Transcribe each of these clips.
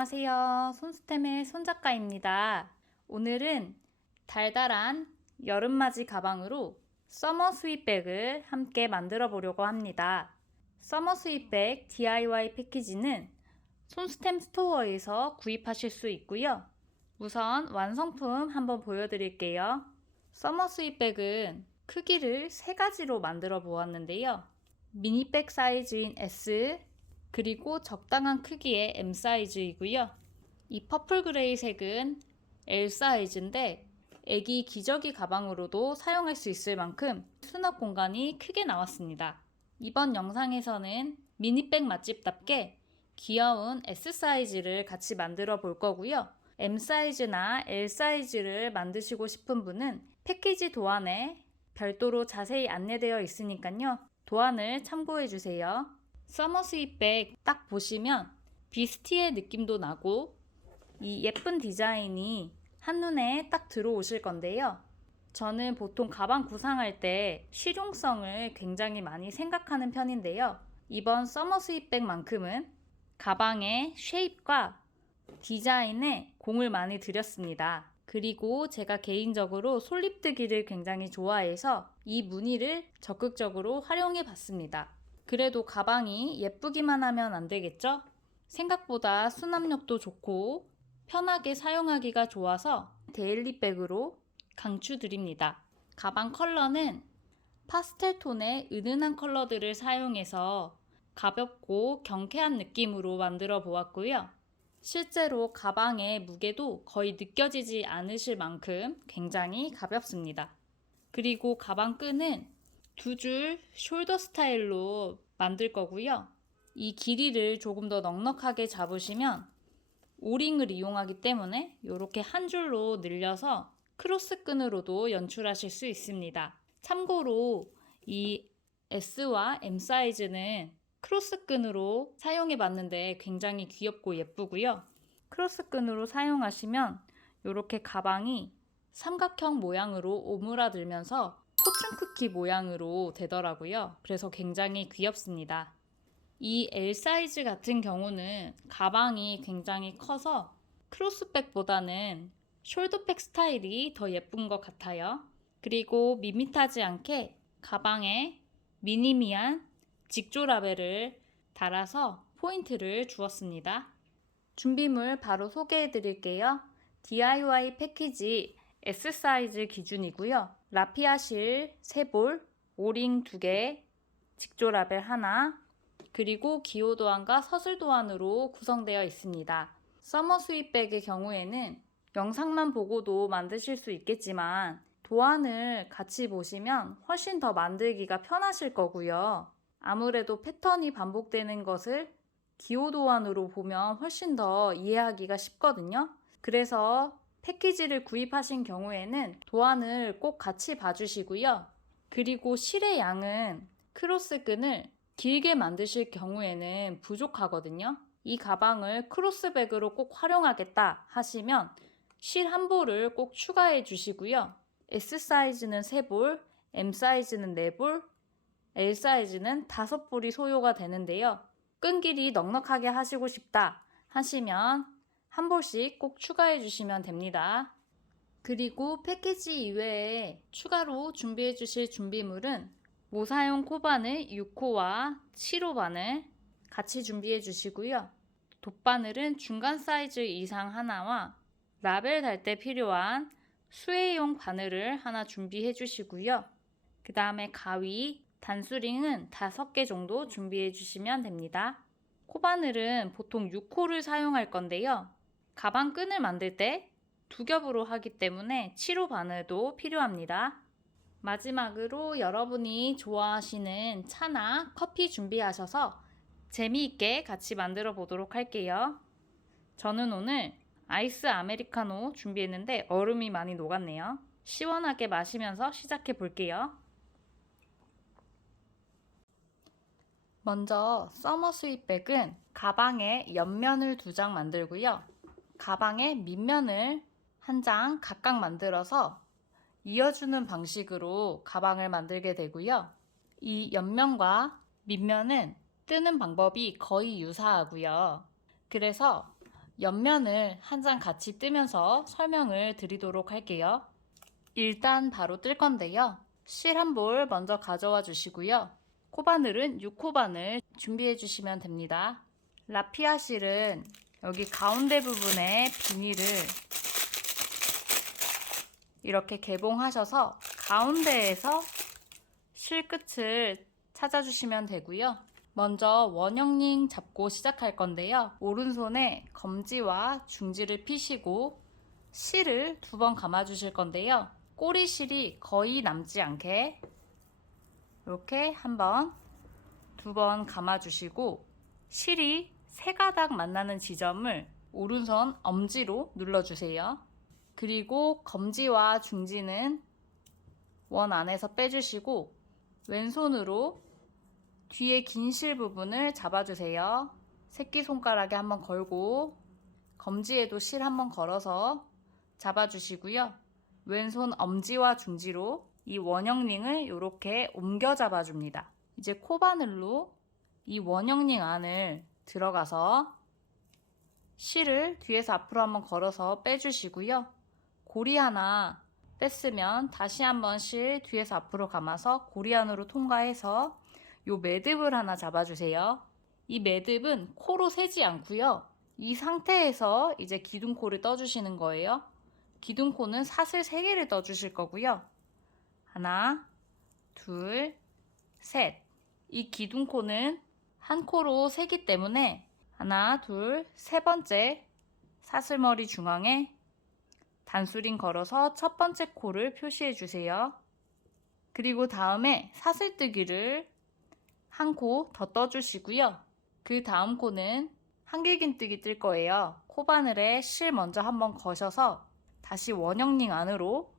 안녕하세요. 손수템의 손작가입니다. 오늘은 달달한 여름맞이 가방으로 서머 스윗백을 함께 만들어 보려고 합니다. 서머 스윗백 DIY 패키지는 손수템 스토어에서 구입하실 수 있고요. 우선 완성품 한번 보여드릴게요. 서머 스윗백은 크기를 3가지로 만들어 보았는데요. 미니백 사이즈인 S, 그리고 적당한 크기의 M 사이즈이고요. 이 퍼플 그레이 색은 L 사이즈인데 애기 기저귀 가방으로도 사용할 수 있을 만큼 수납 공간이 크게 나왔습니다. 이번 영상에서는 미니백 맛집답게 귀여운 S 사이즈를 같이 만들어 볼 거고요. M 사이즈나 L 사이즈를 만드시고 싶은 분은 패키지 도안에 별도로 자세히 안내되어 있으니까요. 도안을 참고해 주세요. 서머 스윗백 딱 보시면 비스티의 느낌도 나고 이 예쁜 디자인이 한눈에 딱 들어오실 건데요. 저는 보통 가방 구상할 때 실용성을 굉장히 많이 생각하는 편인데요. 이번 서머 스윗백만큼은 가방의 쉐입과 디자인에 공을 많이 들였습니다. 그리고 제가 개인적으로 솔립뜨기를 굉장히 좋아해서 이 무늬를 적극적으로 활용해 봤습니다. 그래도 가방이 예쁘기만 하면 안 되겠죠? 생각보다 수납력도 좋고 편하게 사용하기가 좋아서 데일리백으로 강추드립니다. 가방 컬러는 파스텔 톤의 은은한 컬러들을 사용해서 가볍고 경쾌한 느낌으로 만들어 보았고요. 실제로 가방의 무게도 거의 느껴지지 않으실 만큼 굉장히 가볍습니다. 그리고 가방 끈은 2줄 숄더 스타일로 만들 거고요. 이 길이를 조금 더 넉넉하게 잡으시면 오링을 이용하기 때문에 이렇게 한 줄로 늘려서 크로스 끈으로도 연출하실 수 있습니다. 참고로 이 S와 M 사이즈는 크로스 끈으로 사용해 봤는데 굉장히 귀엽고 예쁘고요. 크로스 끈으로 사용하시면 이렇게 가방이 삼각형 모양으로 오므라들면서 포춘 쿠키 모양으로 되더라고요. 그래서 굉장히 귀엽습니다. 이 L 사이즈 같은 경우는 가방이 굉장히 커서 크로스백보다는 숄더백 스타일이 더 예쁜 것 같아요. 그리고 밋밋하지 않게 가방에 미니미한 직조 라벨을 달아서 포인트를 주었습니다. 준비물 바로 소개해 드릴게요. DIY 패키지 S 사이즈 기준이고요. 라피아 실 3볼, 오링 2개, 직조 라벨 하나, 그리고 기호 도안과 서술 도안으로 구성되어 있습니다. 서머 스윗백의 경우에는 영상만 보고도 만드실 수 있겠지만 도안을 같이 보시면 훨씬 더 만들기가 편하실 거고요. 아무래도 패턴이 반복되는 것을 기호 도안으로 보면 훨씬 더 이해하기가 쉽거든요. 그래서 패키지를 구입하신 경우에는 도안을 꼭 같이 봐주시고요. 그리고 실의 양은 크로스끈을 길게 만드실 경우에는 부족하거든요. 이 가방을 크로스백으로 꼭 활용하겠다 하시면 실 한 볼을 꼭 추가해 주시고요. S 사이즈는 3볼, M 사이즈는 4볼, L 사이즈는 5볼이 소요가 되는데요. 끈 길이 넉넉하게 하시고 싶다 하시면 한 볼씩 꼭 추가해 주시면 됩니다. 그리고 패키지 이외에 추가로 준비해 주실 준비물은 모사용 코바늘 6호와 7호 바늘 같이 준비해 주시고요. 돗바늘은 중간 사이즈 이상 하나와 라벨 달 때 필요한 수혜용 바늘을 하나 준비해 주시고요. 그 다음에 가위, 단수링은 5개 정도 준비해 주시면 됩니다. 코바늘은 보통 6호를 사용할 건데요. 가방 끈을 만들 때 2겹으로 하기 때문에 7호 바늘도 필요합니다. 마지막으로 여러분이 좋아하시는 차나 커피 준비하셔서 재미있게 같이 만들어 보도록 할게요. 저는 오늘 아이스 아메리카노 준비했는데 얼음이 많이 녹았네요. 시원하게 마시면서 시작해 볼게요. 먼저 서머 스윗백은 가방에 옆면을 2장 만들고요. 가방에 밑면을 1장 각각 만들어서 이어주는 방식으로 가방을 만들게 되고요. 이 옆면과 밑면은 뜨는 방법이 거의 유사하고요. 그래서 옆면을 한 장 같이 뜨면서 설명을 드리도록 할게요. 일단 바로 뜰 건데요. 실 한 볼 먼저 가져와 주시고요. 코바늘은 6코바늘 준비해 주시면 됩니다. 라피아 실은 여기 가운데 부분에 비닐을 이렇게 개봉하셔서 가운데에서 실 끝을 찾아주시면 되고요. 먼저 원형링 잡고 시작할 건데요. 오른손에 검지와 중지를 피시고 실을 2번 감아주실 건데요. 꼬리 실이 거의 남지 않게 이렇게 1번, 2번 감아주시고 실이 3가닥 만나는 지점을 오른손 엄지로 눌러주세요. 그리고 검지와 중지는 원 안에서 빼주시고 왼손으로 뒤에 긴 실 부분을 잡아주세요. 새끼손가락에 한번 걸고 검지에도 실 한번 걸어서 잡아주시고요. 왼손 엄지와 중지로 이 원형링을 이렇게 옮겨 잡아줍니다. 이제 코바늘로 이 원형링 안을 들어가서 실을 뒤에서 앞으로 한번 걸어서 빼주시고요. 고리 하나 뺐으면 다시 한번 실 뒤에서 앞으로 감아서 고리 안으로 통과해서 요 매듭을 하나 잡아주세요. 이 매듭은 코로 세지 않고요. 이 상태에서 이제 기둥코를 떠주시는 거예요. 기둥코는 사슬 3개를 떠주실 거고요. 하나, 둘, 셋. 이 기둥코는 한 코로 세기 때문에 하나, 둘, 3번째 사슬머리 중앙에 단수링 걸어서 첫 번째 코를 표시해 주세요. 그리고 다음에 사슬뜨기를 한 코 더 떠주시고요. 그 다음 코는 한길긴뜨기 뜰 거예요. 코바늘에 실 먼저 한번 거셔서 다시 원형링 안으로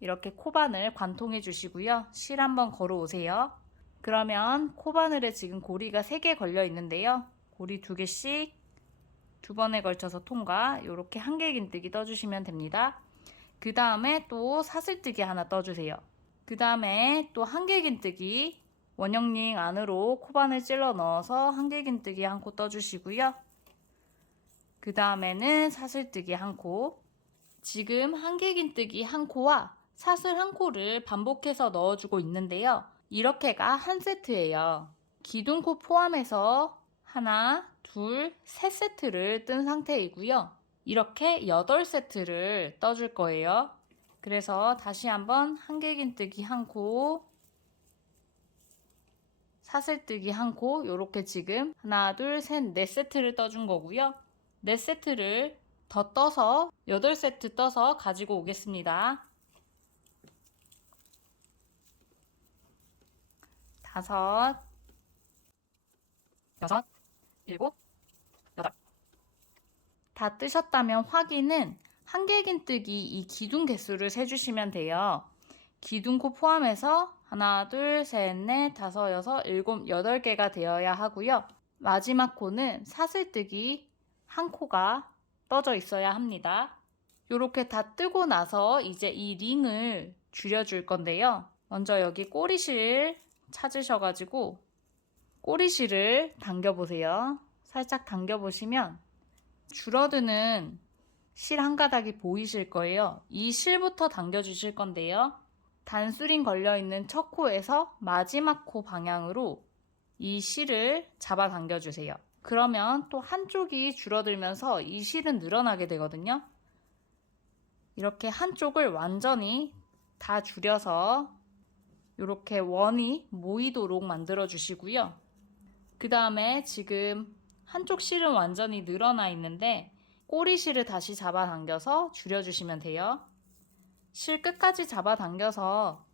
이렇게 코바늘 관통해 주시고요. 실 한번 걸어 오세요. 그러면 코바늘에 지금 고리가 3개 걸려 있는데요. 고리 2개씩 2번에 걸쳐서 통과, 이렇게 한길긴뜨기 떠주시면 됩니다. 그 다음에 또 사슬뜨기 하나 떠주세요. 그 다음에 또 한길긴뜨기 원형링 안으로 코바늘 찔러 넣어서 한길긴뜨기 한 코 떠주시고요. 그 다음에는 사슬뜨기 한 코. 지금 한길긴뜨기 한 코와 사슬 한 코를 반복해서 넣어주고 있는데요. 이렇게가 한 세트예요. 기둥코 포함해서 하나, 둘, 3세트를 뜬 상태이고요. 이렇게 8세트를 떠줄 거예요. 그래서 다시 한번 한길긴뜨기 한 코, 사슬뜨기 한 코, 이렇게 지금 하나, 둘, 셋, 4세트를 떠준 거고요. 4세트를 더 떠서 8세트 떠서 가지고 오겠습니다. 5, 6, 7, 8. 다 뜨셨다면 확인은 한길긴뜨기 이 기둥 개수를 세주시면 돼요. 기둥코 포함해서 하나, 둘, 셋, 넷, 다섯, 여섯, 일곱, 8개가 되어야 하고요. 마지막 코는 사슬뜨기 한 코가 떠져 있어야 합니다. 이렇게 다 뜨고 나서 이제 이 링을 줄여줄 건데요. 먼저 여기 꼬리실 찾으셔가지고 꼬리실을 당겨보세요. 살짝 당겨보시면 줄어드는 실 한 가닥이 보이실 거예요. 이 실부터 당겨주실 건데요. 단수링 걸려있는 첫 코에서 마지막 코 방향으로 이 실을 잡아 당겨주세요. 그러면 또 한쪽이 줄어들면서 이 실은 늘어나게 되거든요. 이렇게 한쪽을 완전히 다 줄여서 이렇게 원이 모이도록 만들어 주시고요. 그 다음에 지금 한쪽 실은 완전히 늘어나 있는데 꼬리실을 다시 잡아당겨서 줄여주시면 돼요. 실 끝까지 잡아당겨서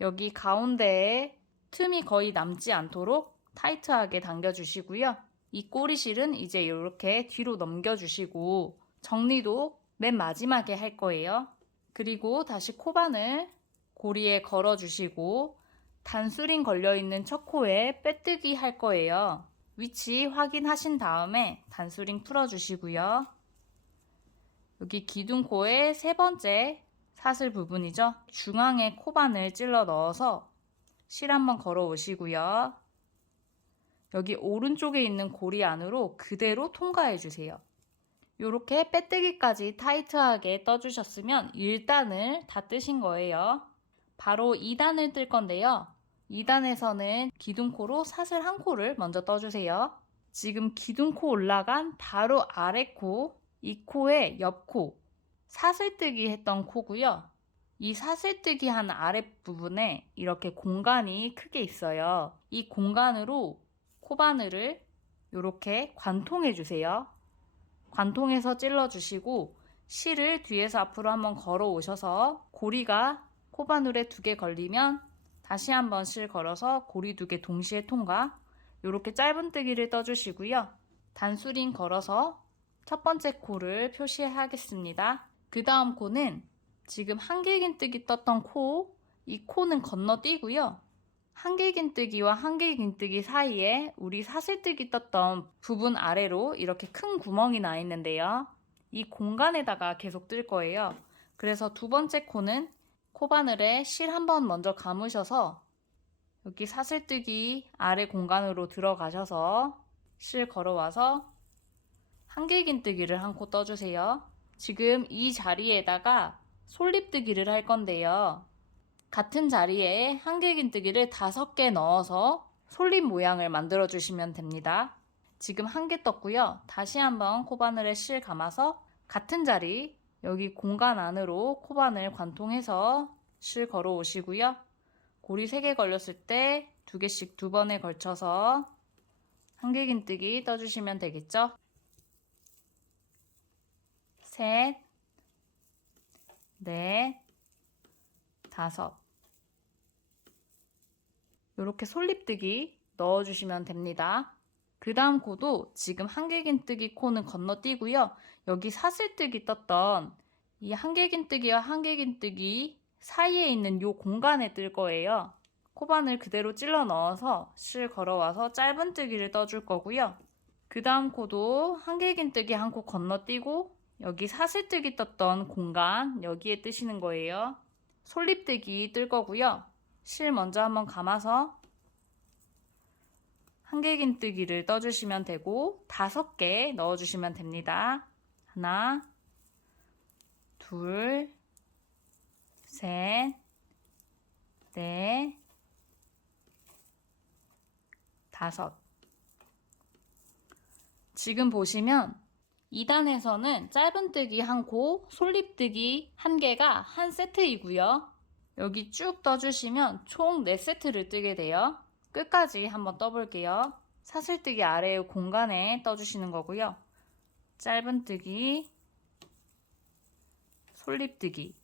여기 가운데에 틈이 거의 남지 않도록 타이트하게 당겨주시고요. 이 꼬리실은 이제 이렇게 뒤로 넘겨주시고 정리도 맨 마지막에 할 거예요. 그리고 다시 코바늘 고리에 걸어주시고 단수링 걸려있는 첫 코에 빼뜨기 할 거예요. 위치 확인하신 다음에 단수링 풀어주시고요. 여기 기둥코의 3번째 사슬 부분이죠. 중앙에 코바늘 찔러 넣어서 실 한번 걸어 오시고요. 여기 오른쪽에 있는 고리 안으로 그대로 통과해 주세요. 이렇게 빼뜨기까지 타이트하게 떠주셨으면 1단을 다 뜨신 거예요. 바로 2단을 뜰 건데요. 2단에서는 기둥코로 사슬 한 코를 먼저 떠주세요. 지금 기둥코 올라간 바로 아래 코, 이 코의 옆 코, 사슬뜨기 했던 코고요. 이 사슬뜨기 한 아랫부분에 이렇게 공간이 크게 있어요. 이 공간으로 코바늘을 이렇게 관통해 주세요. 관통해서 찔러주시고 실을 뒤에서 앞으로 한번 걸어 오셔서 고리가 코바늘에 2개 걸리면 다시 한번 실 걸어서 고리 2개 동시에 통과. 이렇게 짧은뜨기를 떠주시고요. 단수링 걸어서 첫 번째 코를 표시하겠습니다. 그 다음 코는 지금 한길긴뜨기 떴던 코, 이 코는 건너뛰고요. 한길긴뜨기와 한길긴뜨기 사이에 우리 사슬뜨기 떴던 부분 아래로 이렇게 큰 구멍이 나 있는데요. 이 공간에다가 계속 뜰 거예요. 그래서 두 번째 코는 코바늘에 실 한번 먼저 감으셔서 여기 사슬뜨기 아래 공간으로 들어가셔서 실 걸어와서 한길긴뜨기를 한 코 떠주세요. 지금 이 자리에다가 솔립뜨기를 할 건데요. 같은 자리에 한길긴뜨기를 5개 넣어서 솔립 모양을 만들어 주시면 됩니다. 지금 1개 떴고요. 다시 한번 코바늘에 실 감아서 같은 자리 여기 공간 안으로 코바늘 관통해서 실 걸어 오시고요. 고리 3개 걸렸을 때 2개씩 2번에 걸쳐서 한길긴뜨기 떠주시면 되겠죠? 셋, 넷, 5. 이렇게 솔립뜨기 넣어주시면 됩니다. 그 다음 코도 지금 한길긴뜨기 코는 건너뛰고요. 여기 사슬뜨기 떴던 이 한길긴뜨기와 한길긴뜨기 사이에 있는 이 공간에 뜰 거예요. 코바늘 그대로 찔러 넣어서 실 걸어와서 짧은뜨기를 떠줄 거고요. 그 다음 코도 한길긴뜨기 한 코 건너뛰고 여기 사슬뜨기 떴던 공간 여기에 뜨시는 거예요. 솔립뜨기 뜰 거고요. 실 먼저 한번 감아서 한길긴뜨기를 떠주시면 되고 5개 넣어주시면 됩니다. 하나, 둘, 셋, 넷, 5. 지금 보시면 2단에서는 짧은뜨기 1코, 솔립뜨기 1개가 한 세트이고요. 여기 쭉 떠주시면 총 4세트를 뜨게 돼요. 끝까지 한번 떠볼게요. 사슬뜨기 아래의 공간에 떠주시는 거고요. 짧은뜨기, 솔립뜨기.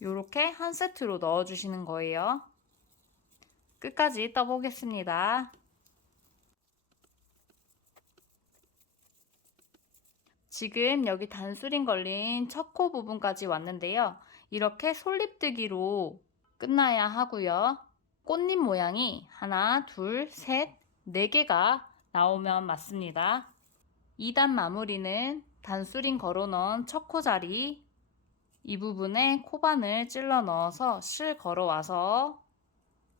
이렇게 한 세트로 넣어주시는 거예요. 끝까지 떠보겠습니다. 지금 여기 단수링 걸린 첫 코 부분까지 왔는데요. 이렇게 솔립뜨기로 끝나야 하고요. 꽃잎 모양이 하나, 둘, 셋, 4개가 나오면 맞습니다. 2단 마무리는 단수링 걸어 넣은 첫 코 자리 이 부분에 코바늘 찔러 넣어서 실 걸어와서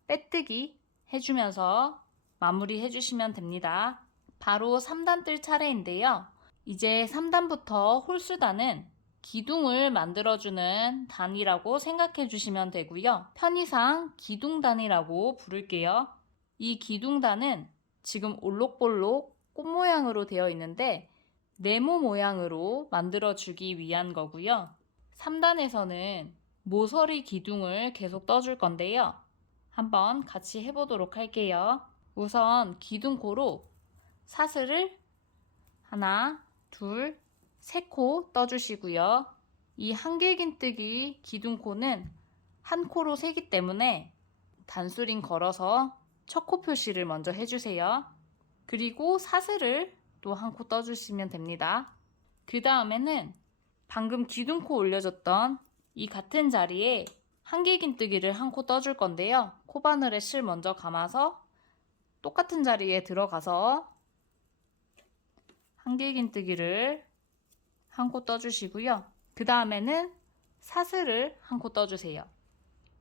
빼뜨기 해주면서 마무리 해주시면 됩니다. 바로 3단 뜰 차례인데요. 이제 3단부터 홀수단은 기둥을 만들어주는 단이라고 생각해 주시면 되고요. 편의상 기둥단이라고 부를게요. 이 기둥단은 지금 올록볼록 꽃 모양으로 되어 있는데 네모 모양으로 만들어주기 위한 거고요. 3단에서는 모서리 기둥을 계속 떠줄 건데요. 한번 같이 해보도록 할게요. 우선 기둥코로 사슬을 하나, 둘, 3코 떠주시고요. 이 한길긴뜨기 기둥코는 한 코로 세기 때문에 단수링 걸어서 첫 코 표시를 먼저 해주세요. 그리고 사슬을 또 한 코 떠주시면 됩니다. 그 다음에는 방금 기둥코 올려줬던 이 같은 자리에 한길긴뜨기를 한 코 떠줄 건데요. 코바늘에 실 먼저 감아서 똑같은 자리에 들어가서 한길긴뜨기를 한 코 떠주시고요. 그 다음에는 사슬을 한 코 떠주세요.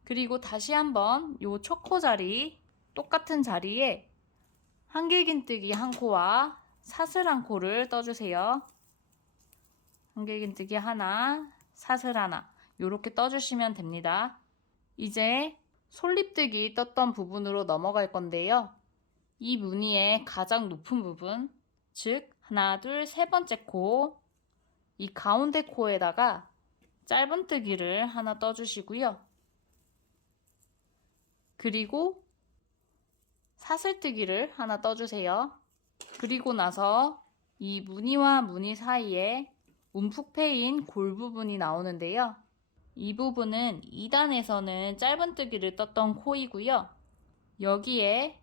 그리고 다시 한번 요 초코 자리, 똑같은 자리에 한길긴뜨기 한 코와 사슬 한 코를 떠주세요. 한길긴뜨기 하나, 사슬 하나, 요렇게 떠주시면 됩니다. 이제 솔잎뜨기 떴던 부분으로 넘어갈 건데요. 이 무늬의 가장 높은 부분, 즉 하나, 둘, 세 번째 코, 이 가운데 코에다가 짧은뜨기를 하나 떠주시고요. 그리고 사슬뜨기를 하나 떠주세요. 그리고 나서 이 무늬와 무늬 사이에 움푹 패인 골 부분이 나오는데요. 이 부분은 2단에서는 짧은뜨기를 떴던 코이고요. 여기에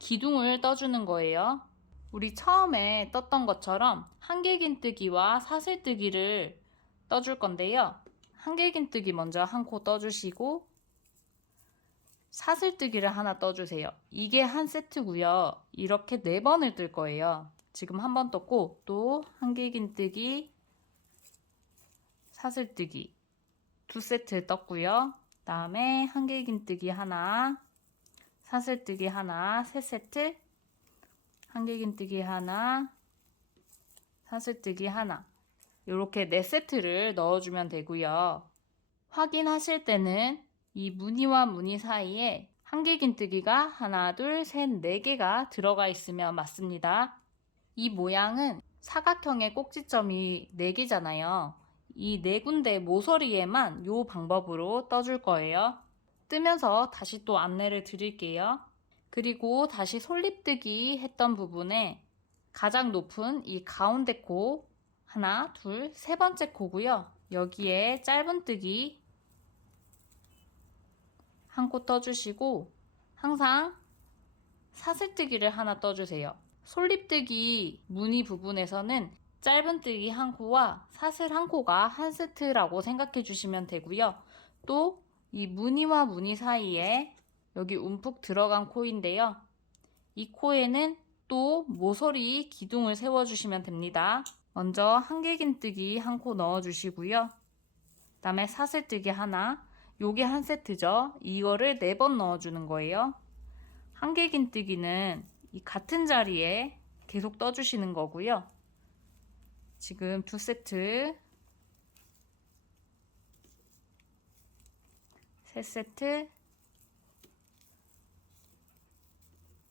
기둥을 떠주는 거예요. 우리 처음에 떴던 것처럼 한길긴뜨기와 사슬뜨기를 떠줄 건데요. 한길긴뜨기 먼저 한 코 떠주시고 사슬뜨기를 하나 떠주세요. 이게 한 세트고요. 이렇게 4번을 뜰 거예요. 지금 한 번 떴고 또 한길긴뜨기, 사슬뜨기 2세트 떴고요. 다음에 한길긴뜨기 하나, 사슬뜨기 하나, 3세트, 한길긴뜨기 하나, 사슬뜨기 하나, 이렇게 4세트를 넣어주면 되고요. 확인하실 때는 이 무늬와 무늬 사이에 한길긴뜨기가 하나, 둘, 셋, 4개가 들어가 있으면 맞습니다. 이 모양은 사각형의 꼭지점이 4개잖아요. 이 4군데 모서리에만 이 방법으로 떠줄 거예요. 뜨면서 다시 또 안내를 드릴게요. 그리고 다시 솔잎뜨기 했던 부분에 가장 높은 이 가운데 코 하나, 둘, 세 번째 코고요. 여기에 짧은뜨기 한 코 떠주시고 항상 사슬뜨기를 하나 떠주세요. 솔잎뜨기 무늬 부분에서는 짧은뜨기 한 코와 사슬 한 코가 한 세트라고 생각해 주시면 되고요. 또 이 무늬와 무늬 사이에 여기 움푹 들어간 코인데요. 이 코에는 또 모서리 기둥을 세워주시면 됩니다. 먼저 한길긴뜨기 한 코 넣어주시고요. 그 다음에 사슬뜨기 하나, 요게 한 세트죠. 이거를 4번 넣어주는 거예요. 한길긴뜨기는 이 같은 자리에 계속 떠주시는 거고요. 지금 2세트, 3세트,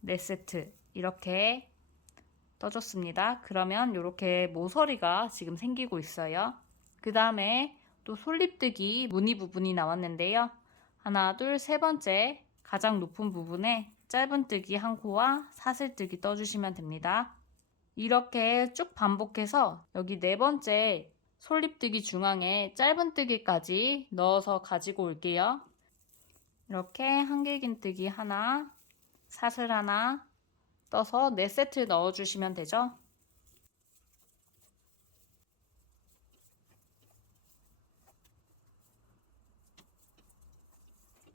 4세트 이렇게 떠줬습니다. 그러면 이렇게 모서리가 지금 생기고 있어요. 그 다음에 또 솔잎뜨기 무늬 부분이 나왔는데요. 하나, 둘, 세 번째 가장 높은 부분에 짧은뜨기 한 코와 사슬뜨기 떠주시면 됩니다. 이렇게 쭉 반복해서 여기 4번째 솔잎뜨기 중앙에 짧은뜨기까지 넣어서 가지고 올게요. 이렇게 한길긴뜨기 하나, 사슬 하나 떠서 4세트 넣어주시면 되죠.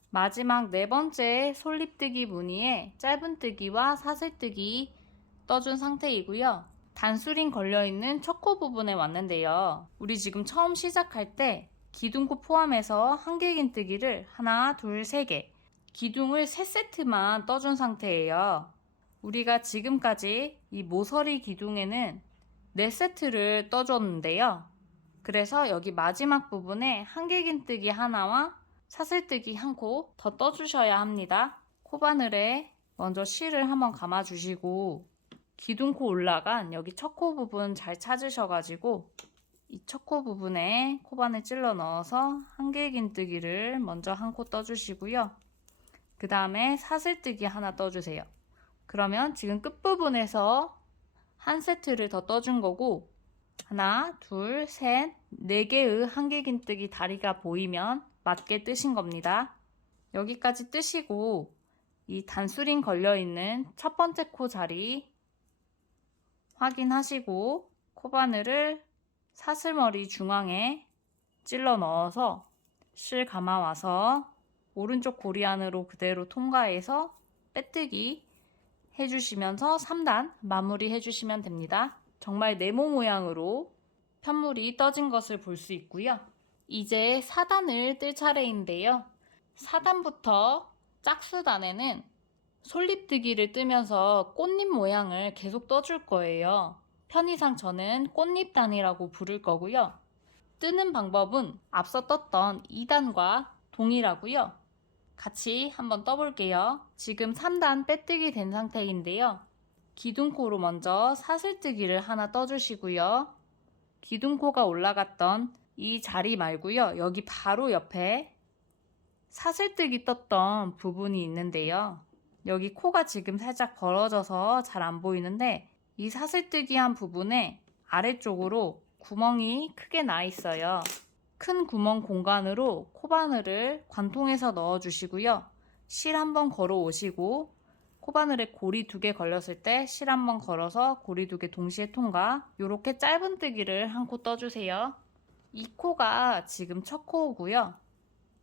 마지막 4번째 솔잎뜨기 무늬에 짧은뜨기와 사슬뜨기 떠준 상태이고요. 단수링 걸려있는 첫코 부분에 왔는데요. 우리 지금 처음 시작할 때 기둥코 포함해서 한길긴뜨기를 하나, 둘, 3개 기둥을 3세트만 떠준 상태예요. 우리가 지금까지 이 모서리 기둥에는 4세트를 떠줬는데요. 그래서 여기 마지막 부분에 한길긴뜨기 하나와 사슬뜨기 한 코 더 떠주셔야 합니다. 코바늘에 먼저 실을 한번 감아주시고 기둥코 올라간 여기 첫 코 부분 잘 찾으셔가지고 이 첫 코 부분에 코바늘 찔러 넣어서 한길긴뜨기를 먼저 한 코 떠주시고요. 그 다음에 사슬뜨기 하나 떠주세요. 그러면 지금 끝부분에서 한 세트를 더 떠준 거고 하나, 둘, 셋, 4개의 한길긴뜨기 다리가 보이면 맞게 뜨신 겁니다. 여기까지 뜨시고 이 단수링 걸려있는 첫 번째 코 자리 확인하시고 코바늘을 사슬머리 중앙에 찔러 넣어서 실 감아와서 오른쪽 고리 안으로 그대로 통과해서 빼뜨기 해주시면서 3단 마무리 해주시면 됩니다. 정말 네모 모양으로 편물이 떠진 것을 볼 수 있고요. 이제 4단을 뜰 차례인데요. 4단부터 짝수단에는 솔잎뜨기를 뜨면서 꽃잎 모양을 계속 떠줄 거예요. 편의상 저는 꽃잎단이라고 부를 거고요. 뜨는 방법은 앞서 떴던 2단과 동일하고요. 같이 한번 떠볼게요. 지금 3단 빼뜨기 된 상태인데요. 기둥코로 먼저 사슬뜨기를 하나 떠주시고요. 기둥코가 올라갔던 이 자리 말고요. 여기 바로 옆에 사슬뜨기 떴던 부분이 있는데요. 여기 코가 지금 살짝 벌어져서 잘 안 보이는데 이 사슬뜨기 한 부분에 아래쪽으로 구멍이 크게 나 있어요. 큰 구멍 공간으로 코바늘을 관통해서 넣어 주시고요. 실 한번 걸어 오시고 코바늘에 고리 2개 걸렸을 때 실 한번 걸어서 고리 2개 동시에 통과. 이렇게 짧은 뜨기를 한 코 떠주세요. 이 코가 지금 첫 코고요.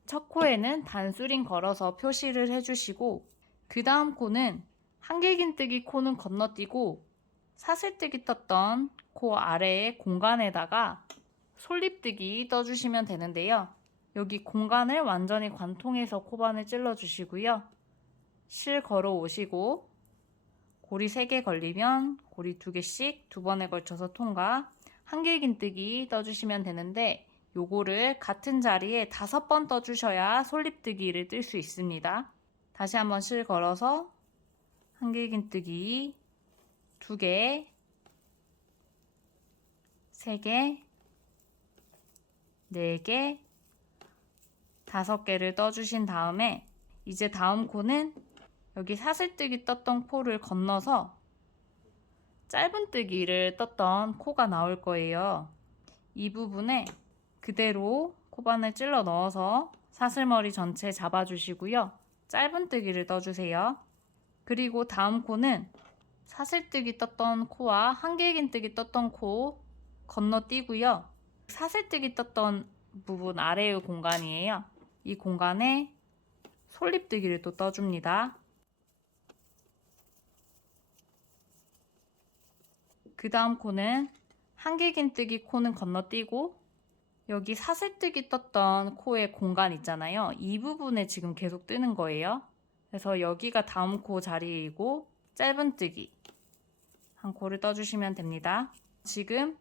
첫 코에는 단수링 걸어서 표시를 해주시고 그 다음 코는 한길긴뜨기 코는 건너뛰고 사슬뜨기 떴던 코 아래의 공간에다가 솔잎뜨기 떠주시면 되는데요. 여기 공간을 완전히 관통해서 코반을 찔러주시고요. 실 걸어 오시고 고리 3개 걸리면 고리 2개씩 2번에 걸쳐서 통과. 한길긴뜨기 떠주시면 되는데 요거를 같은 자리에 5번 떠주셔야 솔잎뜨기를 뜰 수 있습니다. 다시 한번 실 걸어서 한길긴뜨기 2개, 3개, 4개, 5개를 떠주신 다음에 이제 다음 코는 여기 사슬뜨기 떴던 코를 건너서 짧은 뜨기를 떴던 코가 나올 거예요. 이 부분에 그대로 코바늘 찔러 넣어서 사슬머리 전체 잡아주시고요. 짧은 뜨기를 떠주세요. 그리고 다음 코는 사슬뜨기 떴던 코와 한길긴뜨기 떴던 코 건너뛰고요. 사슬뜨기 떴던 부분 아래의 공간이에요. 이 공간에 솔잎뜨기를 또 떠줍니다. 그 다음 코는 한길긴뜨기 코는 건너뛰고 여기 사슬뜨기 떴던 코의 공간 있잖아요. 이 부분에 지금 계속 뜨는 거예요. 그래서 여기가 다음 코 자리이고 짧은뜨기 한 코를 떠주시면 됩니다. 지금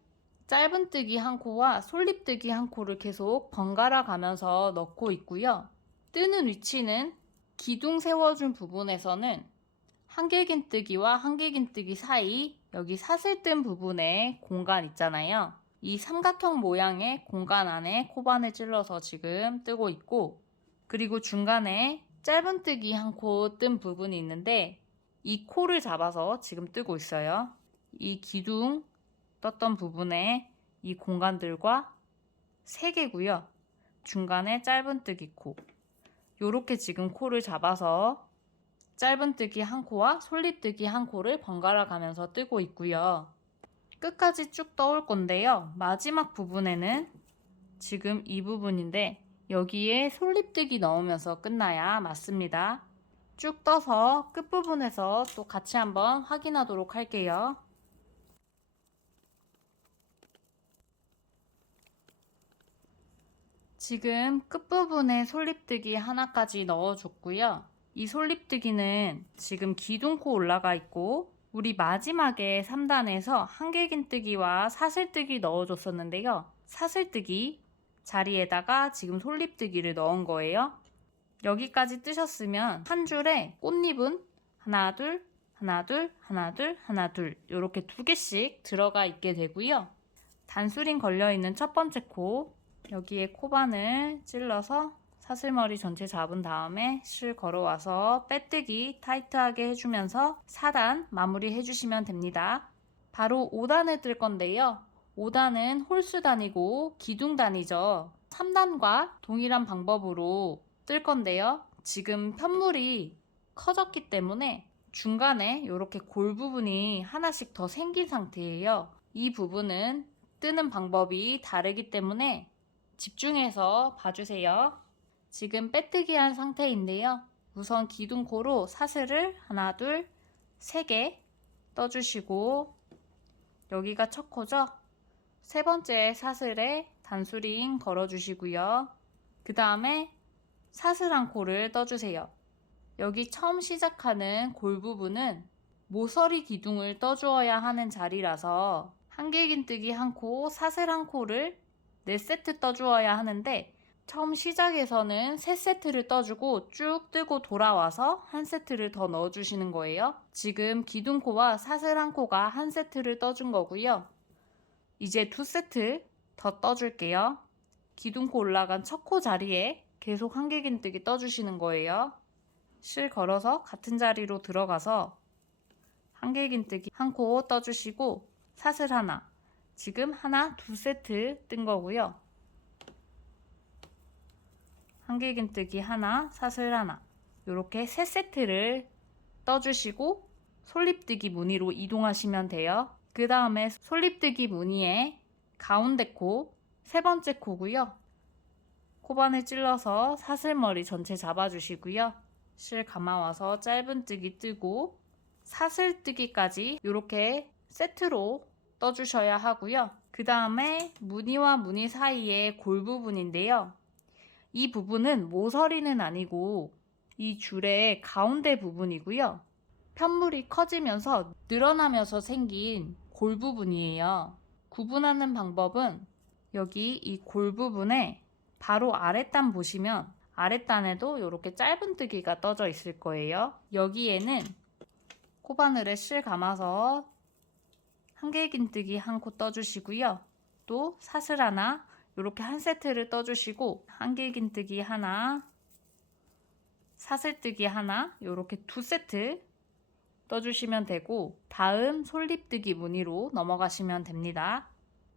짧은뜨기 한 코와 솔잎뜨기 한 코를 계속 번갈아 가면서 넣고 있고요. 뜨는 위치는 기둥 세워준 부분에서는 한길긴뜨기와 한길긴뜨기 사이 여기 사슬 뜬 부분에 공간 있잖아요. 이 삼각형 모양의 공간 안에 코반을 찔러서 지금 뜨고 있고 그리고 중간에 짧은뜨기 한 코 뜬 부분이 있는데 이 코를 잡아서 지금 뜨고 있어요. 이 기둥 떴던 부분에 이 공간들과 3개고요. 중간에 짧은뜨기 코 요렇게 지금 코를 잡아서 짧은뜨기 한 코와 솔잎뜨기 한 코를 번갈아 가면서 뜨고 있고요. 끝까지 쭉 떠올 건데요. 마지막 부분에는 지금 이 부분인데 여기에 솔잎뜨기 넣으면서 끝나야 맞습니다. 쭉 떠서 끝부분에서 또 같이 한번 확인하도록 할게요. 지금 끝부분에 솔잎뜨기 하나까지 넣어줬고요. 이 솔잎뜨기는 지금 기둥코 올라가 있고 우리 마지막에 3단에서 한길긴뜨기와 사슬뜨기 넣어줬었는데요. 사슬뜨기 자리에다가 지금 솔잎뜨기를 넣은 거예요. 여기까지 뜨셨으면 한 줄에 꽃잎은 하나 둘 하나 둘 하나 둘 하나 둘 이렇게 2개씩 들어가 있게 되고요. 단수링 걸려있는 첫 번째 코 여기에 코반을 찔러서 사슬머리 전체 잡은 다음에 실 걸어와서 빼뜨기 타이트하게 해주면서 4단 마무리 해주시면 됩니다. 바로 5단을 뜰 건데요. 5단은 홀수단이고 기둥단이죠. 3단과 동일한 방법으로 뜰 건데요. 지금 편물이 커졌기 때문에 중간에 이렇게 골 부분이 하나씩 더 생긴 상태예요. 이 부분은 뜨는 방법이 다르기 때문에 집중해서 봐주세요. 지금 빼뜨기 한 상태인데요. 우선 기둥코로 사슬을 하나, 둘, 3개 떠주시고 여기가 첫 코죠? 세 번째 사슬에 단수링 걸어주시고요. 그 다음에 사슬한 코를 떠주세요. 여기 처음 시작하는 골 부분은 모서리 기둥을 떠주어야 하는 자리라서 한길긴뜨기 한 코, 사슬 한 코를 4세트 떠주어야 하는데 처음 시작에서는 3세트를 떠주고 쭉 뜨고 돌아와서 한 세트를 더 넣어주시는 거예요. 지금 기둥코와 사슬 한 코가 한 세트를 떠준 거고요. 이제 2세트 더 떠줄게요. 기둥코 올라간 첫 코 자리에 계속 한길긴뜨기 떠주시는 거예요. 실 걸어서 같은 자리로 들어가서 한길긴뜨기 한 코 떠주시고 사슬 하나, 지금 하나 2세트 뜬 거고요. 한길긴뜨기 하나, 사슬 하나, 이렇게 3세트를 떠주시고 솔잎뜨기 무늬로 이동하시면 돼요. 그 다음에 솔잎뜨기 무늬의 가운데 코, 세 번째 코고요. 코반을 찔러서 사슬머리 전체 잡아주시고요. 실 감아와서 짧은뜨기 뜨고 사슬뜨기까지 이렇게 세트로 떠주셔야 하고요. 그 다음에 무늬와 무늬 사이의 골 부분인데요. 이 부분은 모서리는 아니고 이 줄의 가운데 부분이고요. 편물이 커지면서 늘어나면서 생긴 골 부분이에요. 구분하는 방법은 여기 이 골 부분에 바로 아랫단 보시면 아랫단에도 이렇게 짧은뜨기가 떠져 있을 거예요. 여기에는 코바늘에 실 감아서 한길긴뜨기 한 코 떠주시고요. 또 사슬 하나 이렇게 한 세트를 떠주시고 한길긴뜨기 하나, 사슬뜨기 하나 이렇게 2세트 떠주시면 되고 다음 솔잎뜨기 무늬로 넘어가시면 됩니다.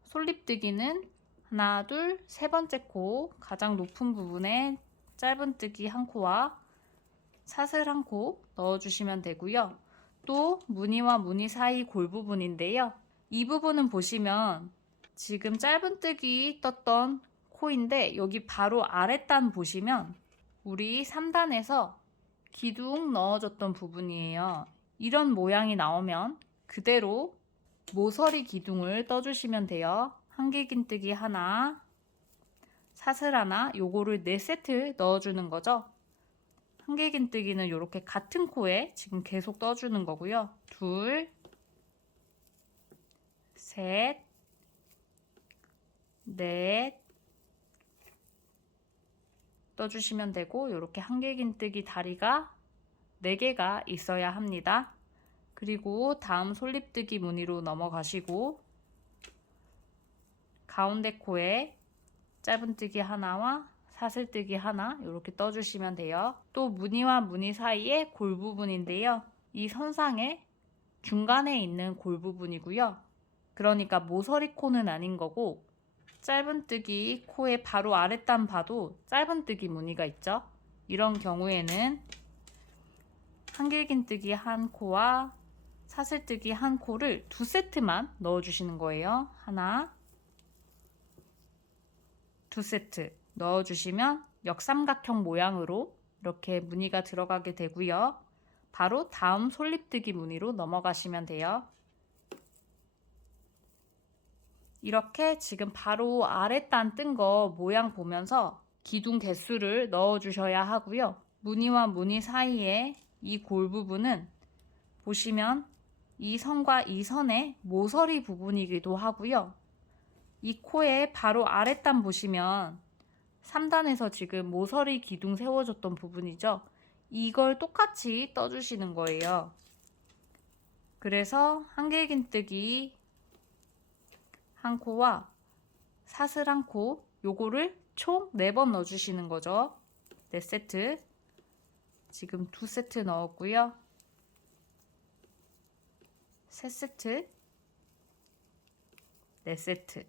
솔잎뜨기는 하나, 둘, 세 번째 코 가장 높은 부분에 짧은뜨기 한 코와 사슬 한 코 넣어주시면 되고요. 또 무늬와 무늬 사이 골 부분인데요. 이 부분은 보시면 지금 짧은뜨기 떴던 코인데 여기 바로 아랫단 보시면 우리 3단에서 기둥 넣어줬던 부분이에요. 이런 모양이 나오면 그대로 모서리 기둥을 떠주시면 돼요. 한길긴뜨기 하나, 사슬 하나, 요거를 4세트 넣어주는 거죠. 한길긴뜨기는 이렇게 같은 코에 지금 계속 떠주는 거고요. 둘, 셋, 넷 떠주시면 되고 이렇게 한길긴뜨기 다리가 4개가 있어야 합니다. 그리고 다음 솔잎뜨기 무늬로 넘어가시고 가운데 코에 짧은뜨기 하나와 사슬뜨기 하나 이렇게 떠주시면 돼요. 또 무늬와 무늬 사이의 골 부분인데요. 이 선상의 중간에 있는 골 부분이고요. 그러니까 모서리 코는 아닌 거고 짧은뜨기 코의 바로 아랫단 봐도 짧은뜨기 무늬가 있죠. 이런 경우에는 한길긴뜨기 한 코와 사슬뜨기 한 코를 2세트만 넣어주시는 거예요. 하나, 2세트 넣어주시면 역삼각형 모양으로 이렇게 무늬가 들어가게 되고요. 바로 다음 솔잎뜨기 무늬로 넘어가시면 돼요. 이렇게 지금 바로 아랫단 뜬 거 모양 보면서 기둥 개수를 넣어주셔야 하고요. 무늬와 무늬 사이에 이 골 부분은 보시면 이 선과 이 선의 모서리 부분이기도 하고요. 이 코의 바로 아랫단 보시면 3단에서 지금 모서리 기둥 세워줬던 부분이죠. 이걸 똑같이 떠주시는 거예요. 그래서 한길긴뜨기 한 코와 사슬 한 코 요거를 총 4번 넣어주시는 거죠. 4세트 지금 2세트 넣었고요. 3세트 4세트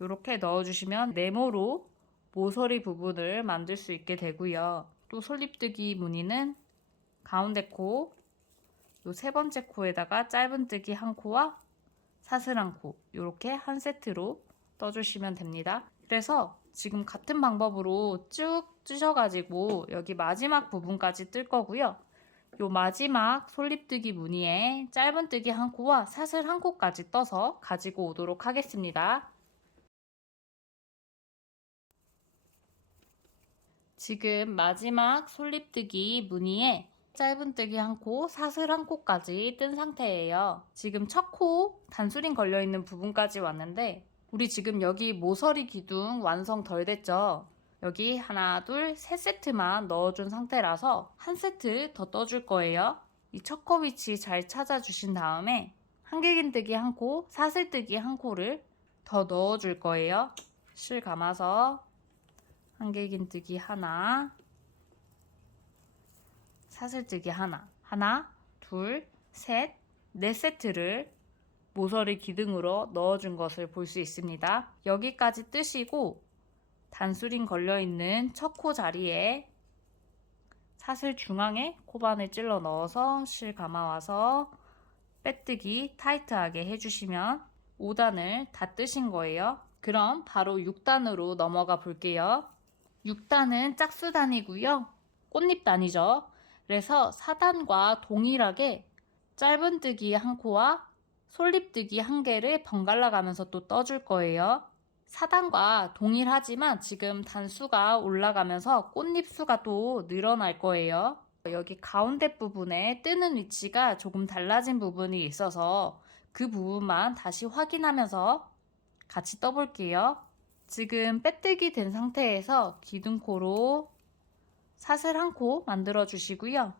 이렇게 넣어주시면 네모로 모서리 부분을 만들 수 있게 되고요. 또 솔잎뜨기 무늬는 가운데 코, 요 3번째 코에다가 짧은뜨기 한 코와 사슬 한 코 이렇게 한 세트로 떠주시면 됩니다. 그래서 지금 같은 방법으로 쭉 쑤셔가지고 여기 마지막 부분까지 뜰 거고요. 요 마지막 솔잎뜨기 무늬에 짧은뜨기 한 코와 사슬 한 코까지 떠서 가지고 오도록 하겠습니다. 지금 마지막 솔잎뜨기 무늬에 짧은뜨기 한 코, 사슬 한 코까지 뜬 상태예요. 지금 첫 코 단수링 걸려있는 부분까지 왔는데 우리 지금 여기 모서리 기둥 완성 덜 됐죠? 여기 하나, 둘, 세 세트만 넣어준 상태라서 한 세트 더 떠줄 거예요. 이 첫 코 위치 잘 찾아주신 다음에 한길긴뜨기 한 코, 사슬뜨기 한 코를 더 넣어줄 거예요. 실 감아서 한길긴뜨기 하나, 사슬뜨기 하나, 하나, 둘, 셋, 네 세트를 모서리 기둥으로 넣어준 것을 볼 수 있습니다. 여기까지 뜨시고 단수링 걸려있는 첫 코 자리에 사슬 중앙에 코바늘 찔러 넣어서 실 감아와서 빼뜨기 타이트하게 해주시면 5단을 다 뜨신 거예요. 그럼 바로 6단으로 넘어가 볼게요. 6단은 짝수단이고요. 꽃잎단이죠. 그래서 4단과 동일하게 짧은뜨기 한 코와 솔잎뜨기 한 개를 번갈아 가면서 또 떠줄 거예요. 4단과 동일하지만 지금 단수가 올라가면서 꽃잎 수가 또 늘어날 거예요. 여기 가운데 부분에 뜨는 위치가 조금 달라진 부분이 있어서 그 부분만 다시 확인하면서 같이 떠볼게요. 지금 빼뜨기 된 상태에서 기둥코로 사슬 한 코 만들어 주시고요.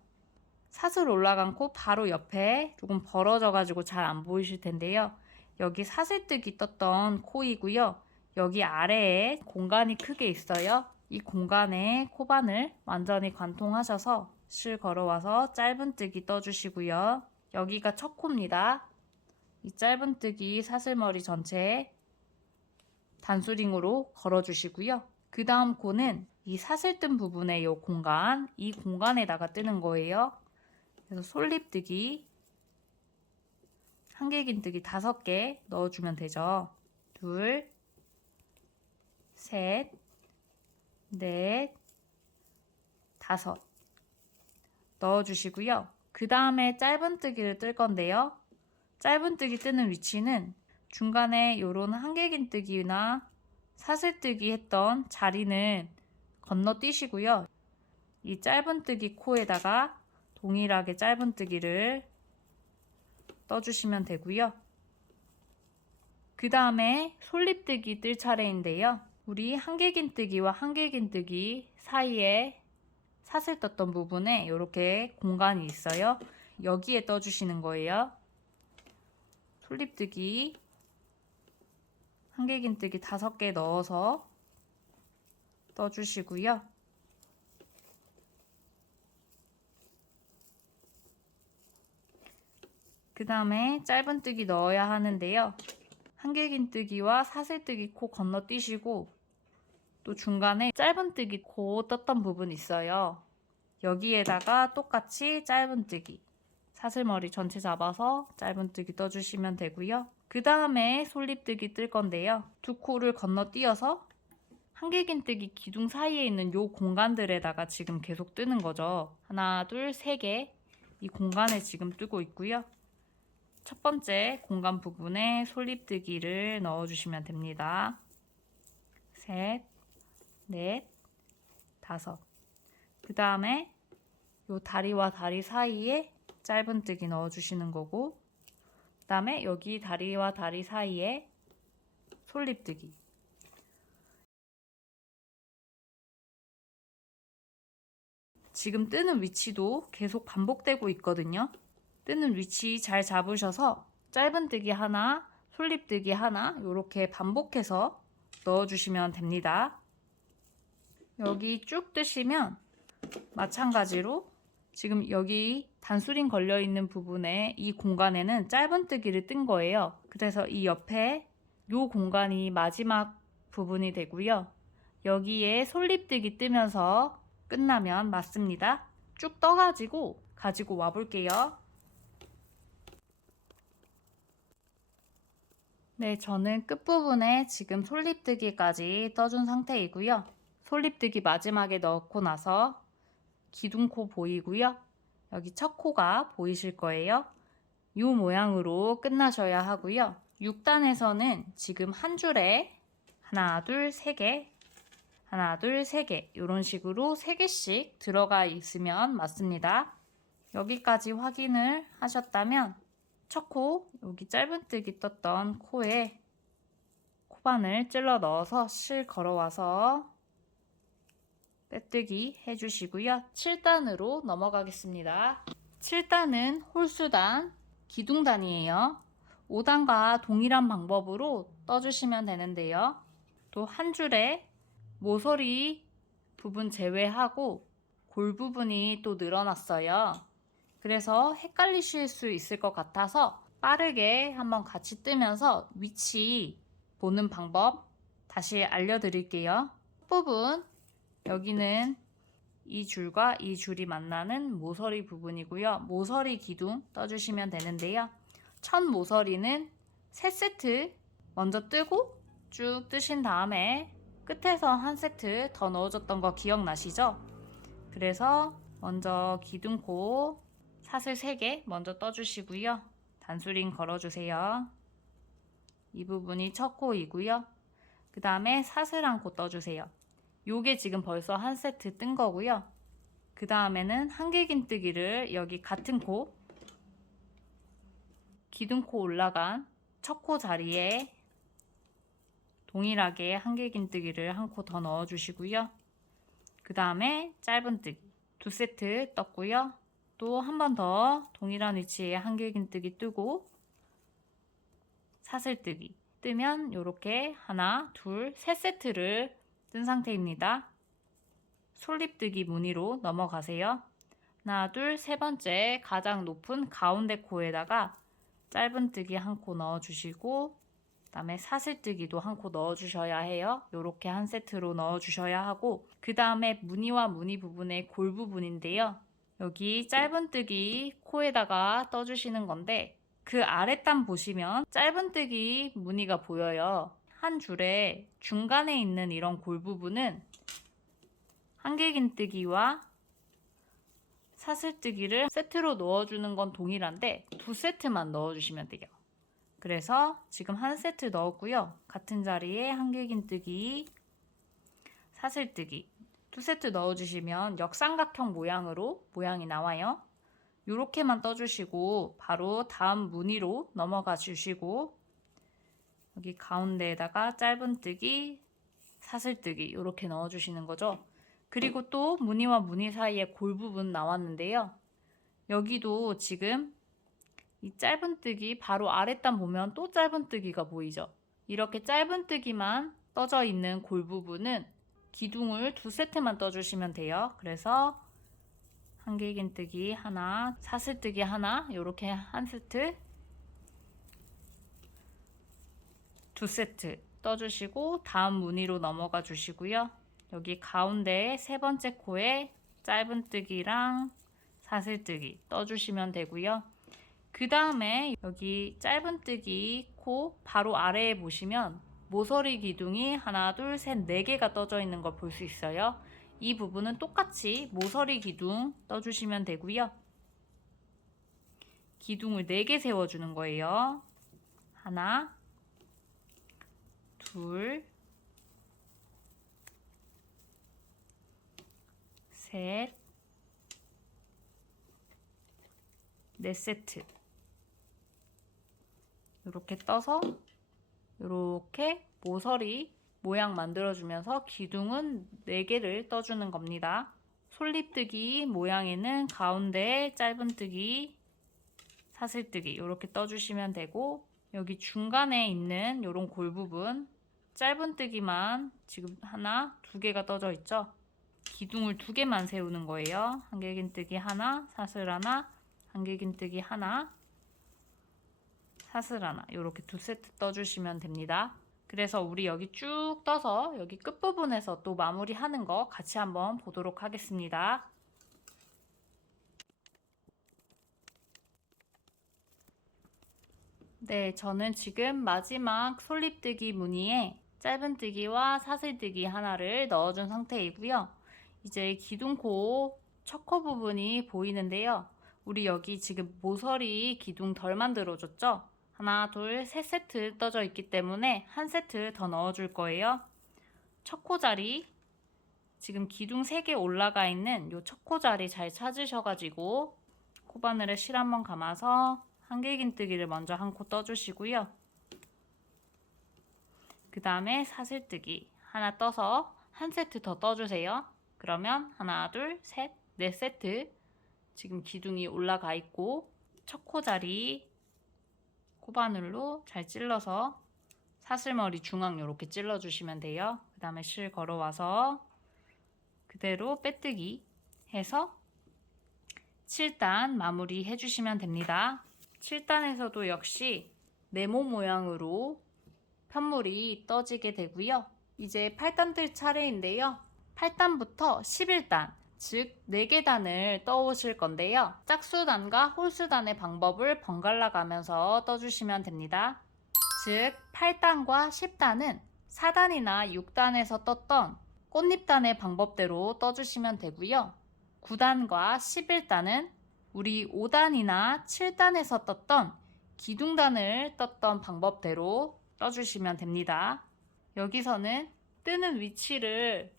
사슬 올라간 코 바로 옆에 조금 벌어져 가지고 잘 안 보이실 텐데요. 여기 사슬뜨기 떴던 코이고요. 여기 아래에 공간이 크게 있어요. 이 공간에 코바늘 완전히 관통하셔서 실 걸어와서 짧은뜨기 떠주시고요. 여기가 첫 코입니다. 이 짧은뜨기 사슬머리 전체에 단수링으로 걸어주시고요. 그 다음 코는 이 사슬 뜬 부분의 이 공간에다가 뜨는 거예요. 그래서 솔잎뜨기, 한길긴뜨기 5개 넣어주면 되죠. 둘, 셋, 넷, 5 넣어주시고요. 그 다음에 짧은뜨기를 뜰 건데요. 짧은뜨기 뜨는 위치는 중간에 요런 한길긴뜨기나 사슬뜨기 했던 자리는 건너뛰시고요. 이 짧은뜨기 코에다가 동일하게 짧은뜨기를 떠주시면 되고요. 그 다음에 솔잎뜨기 뜰 차례인데요. 우리 한길긴뜨기와 한길긴뜨기 사이에 사슬 떴던 부분에 이렇게 공간이 있어요. 여기에 떠주시는 거예요. 솔잎뜨기, 한길긴뜨기 5개 넣어서 떠주시고요. 그 다음에 짧은뜨기 넣어야 하는데요. 한길긴뜨기와 사슬뜨기 코 건너뛰시고 또 중간에 짧은뜨기 코 떴던 부분 있어요. 여기에다가 똑같이 짧은뜨기 사슬머리 전체 잡아서 짧은뜨기 떠주시면 되고요. 그 다음에 솔잎뜨기 뜰 건데요. 두 코를 건너뛰어서 한길긴뜨기 기둥 사이에 있는 요 공간들에다가 지금 계속 뜨는 거죠. 하나, 둘, 3개 이 공간에 지금 뜨고 있고요. 첫 번째 공간 부분에 솔잎뜨기를 넣어주시면 됩니다. 셋, 넷, 5. 그 다음에 요 다리와 다리 사이에 짧은뜨기 넣어주시는 거고, 그 다음에 여기 다리와 다리 사이에 솔잎뜨기. 지금 뜨는 위치도 계속 반복되고 있거든요. 뜨는 위치 잘 잡으셔서 짧은뜨기 하나, 솔잎뜨기 하나 이렇게 반복해서 넣어주시면 됩니다. 여기 쭉 뜨시면 마찬가지로 지금 여기 단수링 걸려있는 부분에 이 공간에는 짧은뜨기를 뜬 거예요. 그래서 이 옆에 이 공간이 마지막 부분이 되고요. 여기에 솔잎뜨기 뜨면서 끝나면 맞습니다. 쭉 떠가지고 가지고 와볼게요. 네, 저는 끝부분에 지금 솔잎뜨기까지 떠준 상태이고요. 솔잎뜨기 마지막에 넣고 나서 기둥코 보이고요. 여기 첫 코가 보이실 거예요. 이 모양으로 끝나셔야 하고요. 6단에서는 지금 한 줄에 하나, 둘, 세 개, 하나, 둘, 세 개 이런 식으로 3개씩 들어가 있으면 맞습니다. 여기까지 확인을 하셨다면 첫 코, 여기 짧은뜨기 떴던 코에 코바늘 찔러 넣어서 실 걸어와서 빼뜨기 해주시고요. 7단으로 넘어가겠습니다. 7단은 홀수단, 기둥단이에요. 5단과 동일한 방법으로 떠주시면 되는데요. 또 한 줄에 모서리 부분 제외하고 골 부분이 또 늘어났어요. 그래서 헷갈리실 수 있을 것 같아서 빠르게 한번 같이 뜨면서 위치 보는 방법 다시 알려드릴게요. 부분 여기는 이 줄과 이 줄이 만나는 모서리 부분이고요. 모서리 기둥 떠주시면 되는데요. 첫 모서리는 3세트 먼저 뜨고 쭉 뜨신 다음에 끝에서 한 세트 더 넣어줬던 거 기억나시죠? 그래서 먼저 기둥코 사슬 3개 먼저 떠주시고요. 단수링 걸어주세요. 이 부분이 첫 코이고요. 그 다음에 사슬 한 코 떠주세요. 요게 지금 벌써 한 세트 뜬 거고요. 그 다음에는 한길긴뜨기를 여기 같은 코, 기둥코 올라간 첫 코 자리에 동일하게 한길긴뜨기를 한 코 더 넣어주시고요. 그 다음에 짧은뜨기 2세트 떴고요. 또 한 번 더 동일한 위치에 한길긴뜨기 뜨고 사슬뜨기 뜨면 이렇게 하나, 둘, 3세트를 뜬 상태입니다. 솔잎뜨기 무늬로 넘어가세요. 하나, 둘, 세 번째 가장 높은 가운데 코에다가 짧은뜨기 한 코 넣어주시고 그 다음에 사슬뜨기도 한 코 넣어주셔야 해요. 이렇게 한 세트로 넣어주셔야 하고 그 다음에 무늬와 무늬 부분의 골 부분인데요. 여기 짧은뜨기 코에다가 떠주시는 건데 그 아랫단 보시면 짧은뜨기 무늬가 보여요. 한 줄에 중간에 있는 이런 골 부분은 한길긴뜨기와 사슬뜨기를 세트로 넣어주는 건 동일한데 2세트만 넣어주시면 돼요. 그래서 지금 한 세트 넣었고요. 같은 자리에 한길긴뜨기, 사슬뜨기 2세트 넣어주시면 역삼각형 모양으로 모양이 나와요. 이렇게만 떠주시고 바로 다음 무늬로 넘어가 주시고 여기 가운데에다가 짧은뜨기, 사슬뜨기 이렇게 넣어주시는 거죠. 그리고 또 무늬와 무늬 사이에 골 부분 나왔는데요. 여기도 지금 이 짧은뜨기 바로 아랫단 보면 또 짧은뜨기가 보이죠. 이렇게 짧은뜨기만 떠져 있는 골 부분은 기둥을 2세트만 떠주시면 돼요. 그래서 한길긴뜨기 하나, 사슬뜨기 하나 이렇게 한 세트 2세트 떠주시고 다음 무늬로 넘어가 주시고요. 여기 가운데 세 번째 코에 짧은뜨기랑 사슬뜨기 떠주시면 되고요. 그 다음에 여기 짧은뜨기 코 바로 아래에 보시면 모서리 기둥이 하나, 둘, 셋, 4개가 떠져 있는 걸 볼 수 있어요. 이 부분은 똑같이 모서리 기둥 떠주시면 되고요. 기둥을 4개 세워주는 거예요. 하나, 둘, 셋, 4세트 이렇게 떠서 이렇게 모서리 모양 만들어주면서 기둥은 4개를 떠주는 겁니다. 솔잎뜨기 모양에는 가운데에 짧은뜨기, 사슬뜨기 이렇게 떠주시면 되고 여기 중간에 있는 이런 골 부분 짧은뜨기만 지금 하나, 2개가 떠져 있죠. 기둥을 2개만 세우는 거예요. 한길긴뜨기 하나, 사슬 하나, 한길긴뜨기 하나, 사슬 하나 이렇게 2세트 떠주시면 됩니다. 그래서 우리 여기 쭉 떠서 여기 끝부분에서 또 마무리하는 거 같이 한번 보도록 하겠습니다. 네, 저는 지금 마지막 솔잎뜨기 무늬에 짧은뜨기와 사슬뜨기 하나를 넣어준 상태이고요. 이제 기둥코 첫 코 부분이 보이는데요. 우리 여기 지금 모서리 기둥 덜 만들어줬죠? 하나, 둘, 세 세트 떠져 있기 때문에 한 세트 더 넣어줄 거예요. 첫 코자리, 지금 기둥 3개 올라가 있는 요 첫 코자리 잘 찾으셔가지고 코바늘에 실 한번 감아서 한길긴뜨기를 먼저 한 코 떠주시고요. 그 다음에 사슬뜨기 하나 떠서 한 세트 더 떠주세요. 그러면 하나, 둘, 셋, 네 세트 지금 기둥이 올라가 있고 첫 코자리 코바늘로 잘 찔러서 사슬머리 중앙 이렇게 찔러주시면 돼요. 그 다음에 실 걸어와서 그대로 빼뜨기 해서 7단 마무리 해주시면 됩니다. 7단에서도 역시 네모 모양으로 편물이 떠지게 되고요. 이제 8단들 차례인데요. 8단부터 11단, 즉 4계단을 떠오실 건데요. 짝수단과 홀수단의 방법을 번갈아 가면서 떠주시면 됩니다. 즉 8단과 10단은 4단이나 6단에서 떴던 꽃잎단의 방법대로 떠주시면 되고요. 9단과 11단은 우리 5단이나 7단에서 떴던 기둥단을 떴던 방법대로 떠주시면 됩니다. 여기서는 뜨는 위치를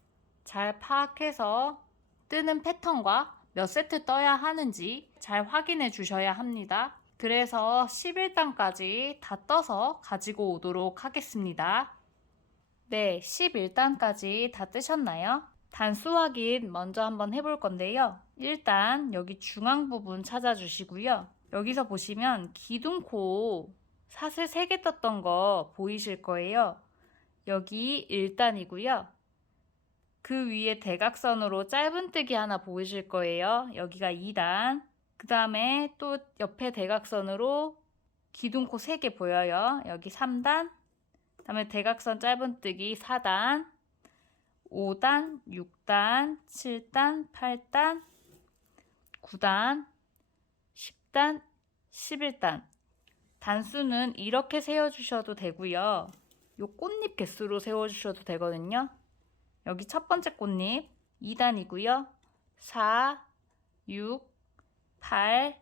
잘 파악해서 뜨는 패턴과 몇 세트 떠야 하는지 잘 확인해 주셔야 합니다. 그래서 11단까지 다 떠서 가지고 오도록 하겠습니다. 네, 11단까지 다 뜨셨나요? 단수 확인 먼저 한번 해볼 건데요. 일단 여기 중앙 부분 찾아주시고요. 여기서 보시면 기둥코 사슬 3개 떴던 거 보이실 거예요. 여기 1단이고요. 그 위에 대각선으로 짧은뜨기 하나 보이실 거예요. 여기가 2단. 그 다음에 또 옆에 대각선으로 기둥코 3개 보여요. 여기 3단. 그 다음에 대각선 짧은뜨기 4단. 5단, 6단, 7단, 8단, 9단, 10단, 11단. 단수는 이렇게 세워주셔도 되고요. 요 꽃잎 개수로 세워주셔도 되거든요. 여기 첫 번째 꽃잎 2단이고요. 4, 6, 8,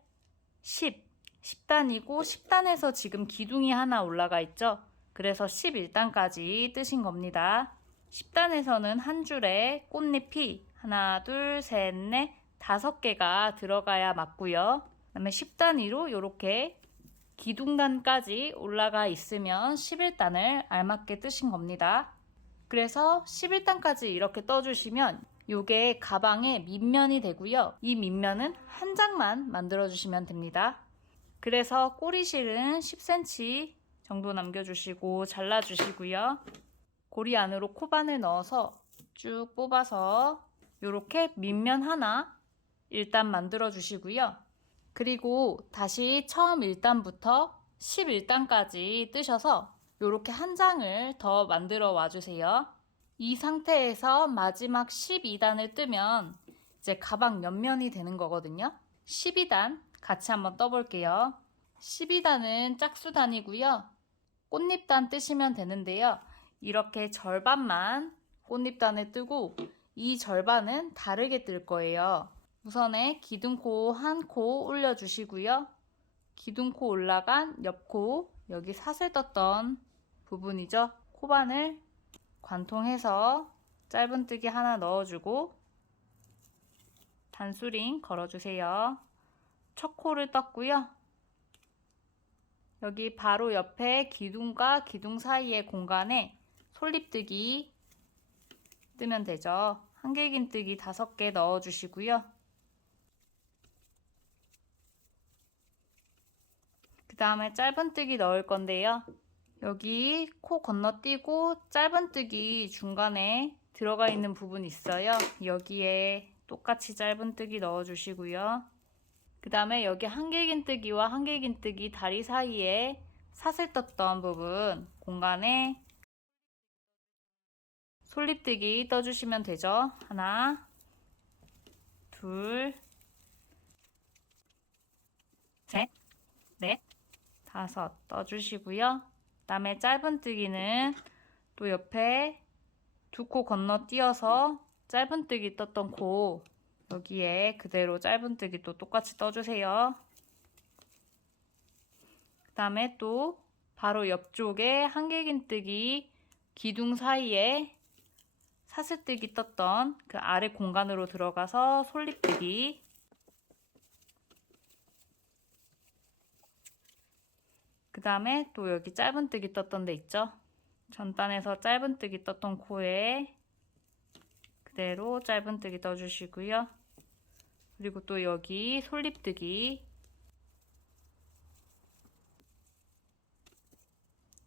10. 10단이고 10단에서 지금 기둥이 하나 올라가 있죠. 그래서 11단까지 뜨신 겁니다. 10단에서는 한 줄에 꽃잎이 하나, 둘, 셋, 넷, 5개가 들어가야 맞고요. 그 다음에 10단위로 이렇게 기둥단까지 올라가 있으면 11단을 알맞게 뜨신 겁니다. 그래서 11단까지 이렇게 떠주시면 이게 가방의 밑면이 되고요. 이 밑면은 한 장만 만들어 주시면 됩니다. 그래서 꼬리실은 10cm 정도 남겨주시고 잘라주시고요. 고리 안으로 코바늘 넣어서 쭉 뽑아서 이렇게 밑면 하나 일단 만들어 주시고요. 그리고 다시 처음 1단부터 11단까지 뜨셔서 이렇게 한 장을 더 만들어 와주세요. 이 상태에서 마지막 12단을 뜨면 이제 가방 옆면이 되는 거거든요. 12단 같이 한번 떠볼게요. 12단은 짝수단이고요. 꽃잎단 뜨시면 되는데요. 이렇게 절반만 꽃잎단을 뜨고 이 절반은 다르게 뜰 거예요. 우선에 기둥코 한 코 올려주시고요. 기둥코 올라간 옆코 여기 사슬 떴던 부분이죠. 코바늘 관통해서 짧은뜨기 하나 넣어주고 단수링 걸어주세요. 첫 코를 떴고요. 여기 바로 옆에 기둥과 기둥 사이의 공간에 솔잎뜨기 뜨면 되죠. 한길긴뜨기 5개 넣어주시고요. 그 다음에 짧은뜨기 넣을 건데요. 여기 코 건너뛰고 짧은뜨기 중간에 들어가 있는 부분 있어요. 여기에 똑같이 짧은뜨기 넣어주시고요. 그 다음에 여기 한길긴뜨기와 한길긴뜨기 다리 사이에 사슬 떴던 부분 공간에 솔잎뜨기 떠주시면 되죠. 하나, 둘, 셋, 넷, 5 떠주시고요. 그 다음에 짧은뜨기는 또 옆에 2코 건너뛰어서 짧은뜨기 떴던 코 여기에 그대로 짧은뜨기 또 똑같이 떠주세요. 그 다음에 또 바로 옆쪽에 한길긴뜨기 기둥 사이에 사슬뜨기 떴던 그 아래 공간으로 들어가서 솔잎뜨기, 그 다음에 또 여기 짧은뜨기 떴던 데 있죠? 전단에서 짧은뜨기 떴던 코에 그대로 짧은뜨기 떠주시고요. 그리고 또 여기 솔잎뜨기,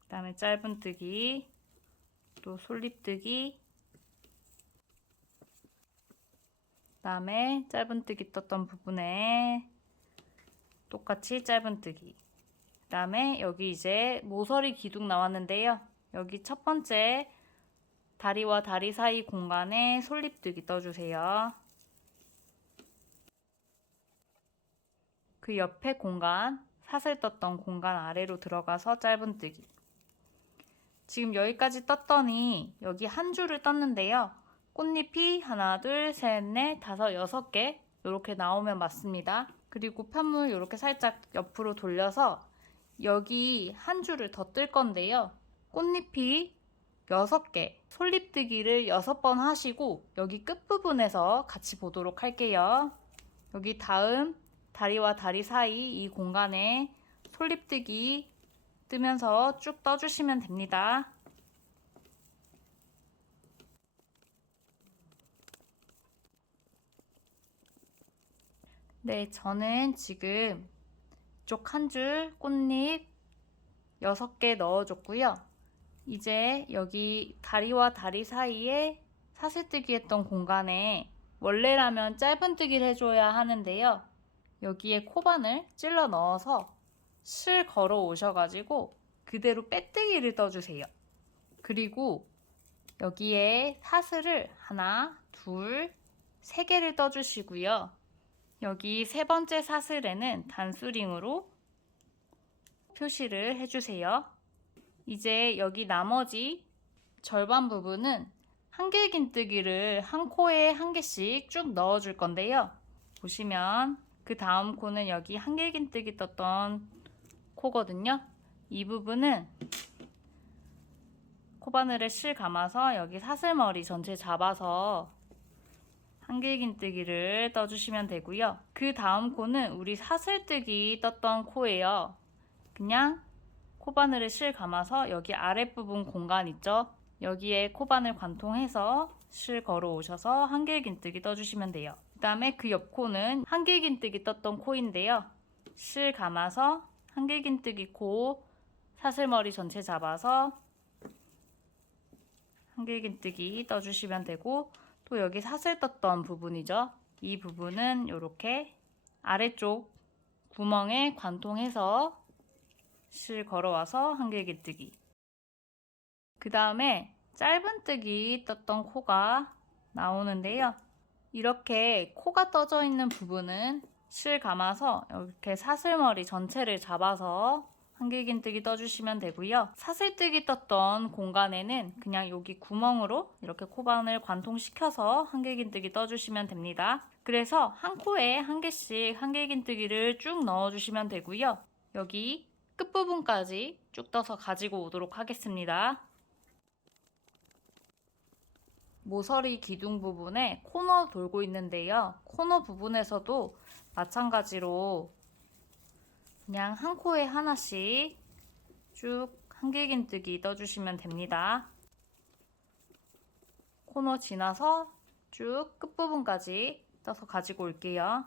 그 다음에 짧은뜨기, 또 솔잎뜨기, 그 다음에 짧은뜨기 떴던 부분에 똑같이 짧은뜨기, 그 다음에 여기 이제 모서리 기둥 나왔는데요. 여기 첫 번째 다리와 다리 사이 공간에 솔잎뜨기 떠주세요. 그 옆에 공간, 사슬 떴던 공간 아래로 들어가서 짧은뜨기. 지금 여기까지 떴더니 여기 한 줄을 떴는데요. 꽃잎이 하나, 둘, 셋, 넷, 다섯, 6개 이렇게 나오면 맞습니다. 그리고 편물 이렇게 살짝 옆으로 돌려서 여기 한 줄을 더 뜰 건데요. 꽃잎이 6개, 솔잎뜨기를 6번 하시고 여기 끝부분에서 같이 보도록 할게요. 여기 다음 다리와 다리 사이 이 공간에 솔잎뜨기 뜨면서 쭉 떠주시면 됩니다. 네, 저는 지금 이쪽 한 줄 꽃잎 6개 넣어줬고요. 이제 여기 다리와 다리 사이에 사슬뜨기 했던 공간에 원래라면 짧은뜨기를 해줘야 하는데요. 여기에 코바늘 찔러 넣어서 실 걸어 오셔가지고 그대로 빼뜨기를 떠주세요. 그리고 여기에 사슬을 하나, 둘, 3개를 떠주시고요. 여기 세 번째 사슬에는 단수링으로 표시를 해주세요. 이제 여기 나머지 절반 부분은 한길긴뜨기를 한 코에 한 개씩 쭉 넣어줄 건데요. 보시면 그 다음 코는 여기 한길긴뜨기 떴던 코거든요. 이 부분은 코바늘에 실 감아서 여기 사슬머리 전체 잡아서 한길긴뜨기를 떠주시면 되고요. 그 다음 코는 우리 사슬뜨기 떴던 코예요. 그냥 코바늘에 실 감아서 여기 아랫부분 공간 있죠? 여기에 코바늘 관통해서 실 걸어 오셔서 한길긴뜨기 떠주시면 돼요. 그 다음에 그 옆 코는 한길긴뜨기 떴던 코인데요. 실 감아서 한길긴뜨기 코 사슬머리 전체 잡아서 한길긴뜨기 떠주시면 되고, 또 여기 사슬 떴던 부분이죠. 이 부분은 이렇게 아래쪽 구멍에 관통해서 실 걸어와서 한길긴뜨기. 그 다음에 짧은뜨기 떴던 코가 나오는데요. 이렇게 코가 떠져 있는 부분은 실 감아서 이렇게 사슬머리 전체를 잡아서 한길긴뜨기 떠주시면 되고요. 사슬뜨기 떴던 공간에는 그냥 여기 구멍으로 이렇게 코바늘 관통시켜서 한길긴뜨기 떠주시면 됩니다. 그래서 한 코에 한 개씩 한길긴뜨기를 쭉 넣어주시면 되고요. 여기 끝부분까지 쭉 떠서 가지고 오도록 하겠습니다. 모서리 기둥 부분에 코너 돌고 있는데요. 코너 부분에서도 마찬가지로 그냥 한 코에 하나씩 쭉 한길긴뜨기 떠주시면 됩니다. 코너 지나서 쭉 끝부분까지 떠서 가지고 올게요.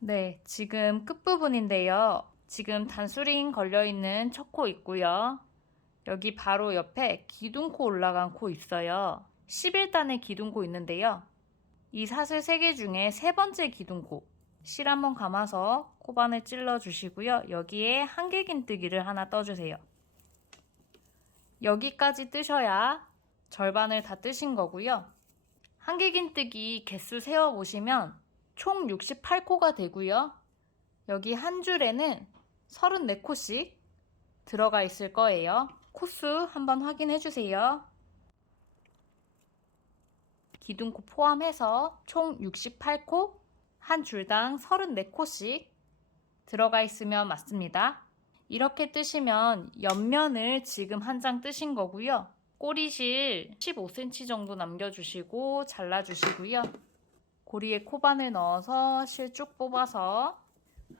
네, 지금 끝부분인데요. 지금 단수링 걸려있는 첫 코 있고요. 여기 바로 옆에 기둥코 올라간 코 있어요. 11단의 기둥코 있는데요. 이 사슬 3개 중에 세 번째 기둥코 실 한번 감아서 코바늘 찔러 주시고요. 여기에 한길긴뜨기를 하나 떠주세요. 여기까지 뜨셔야 절반을 다 뜨신 거고요. 한길긴뜨기 개수 세어 보시면 총 68코가 되고요. 여기 한 줄에는 34코씩 들어가 있을 거예요. 코수 한번 확인해 주세요. 기둥코 포함해서 총 68코, 한 줄당 34코씩 들어가 있으면 맞습니다. 이렇게 뜨시면 옆면을 지금 한 장 뜨신 거고요. 꼬리실 15cm 정도 남겨주시고 잘라주시고요. 고리에 코반을 넣어서 실 쭉 뽑아서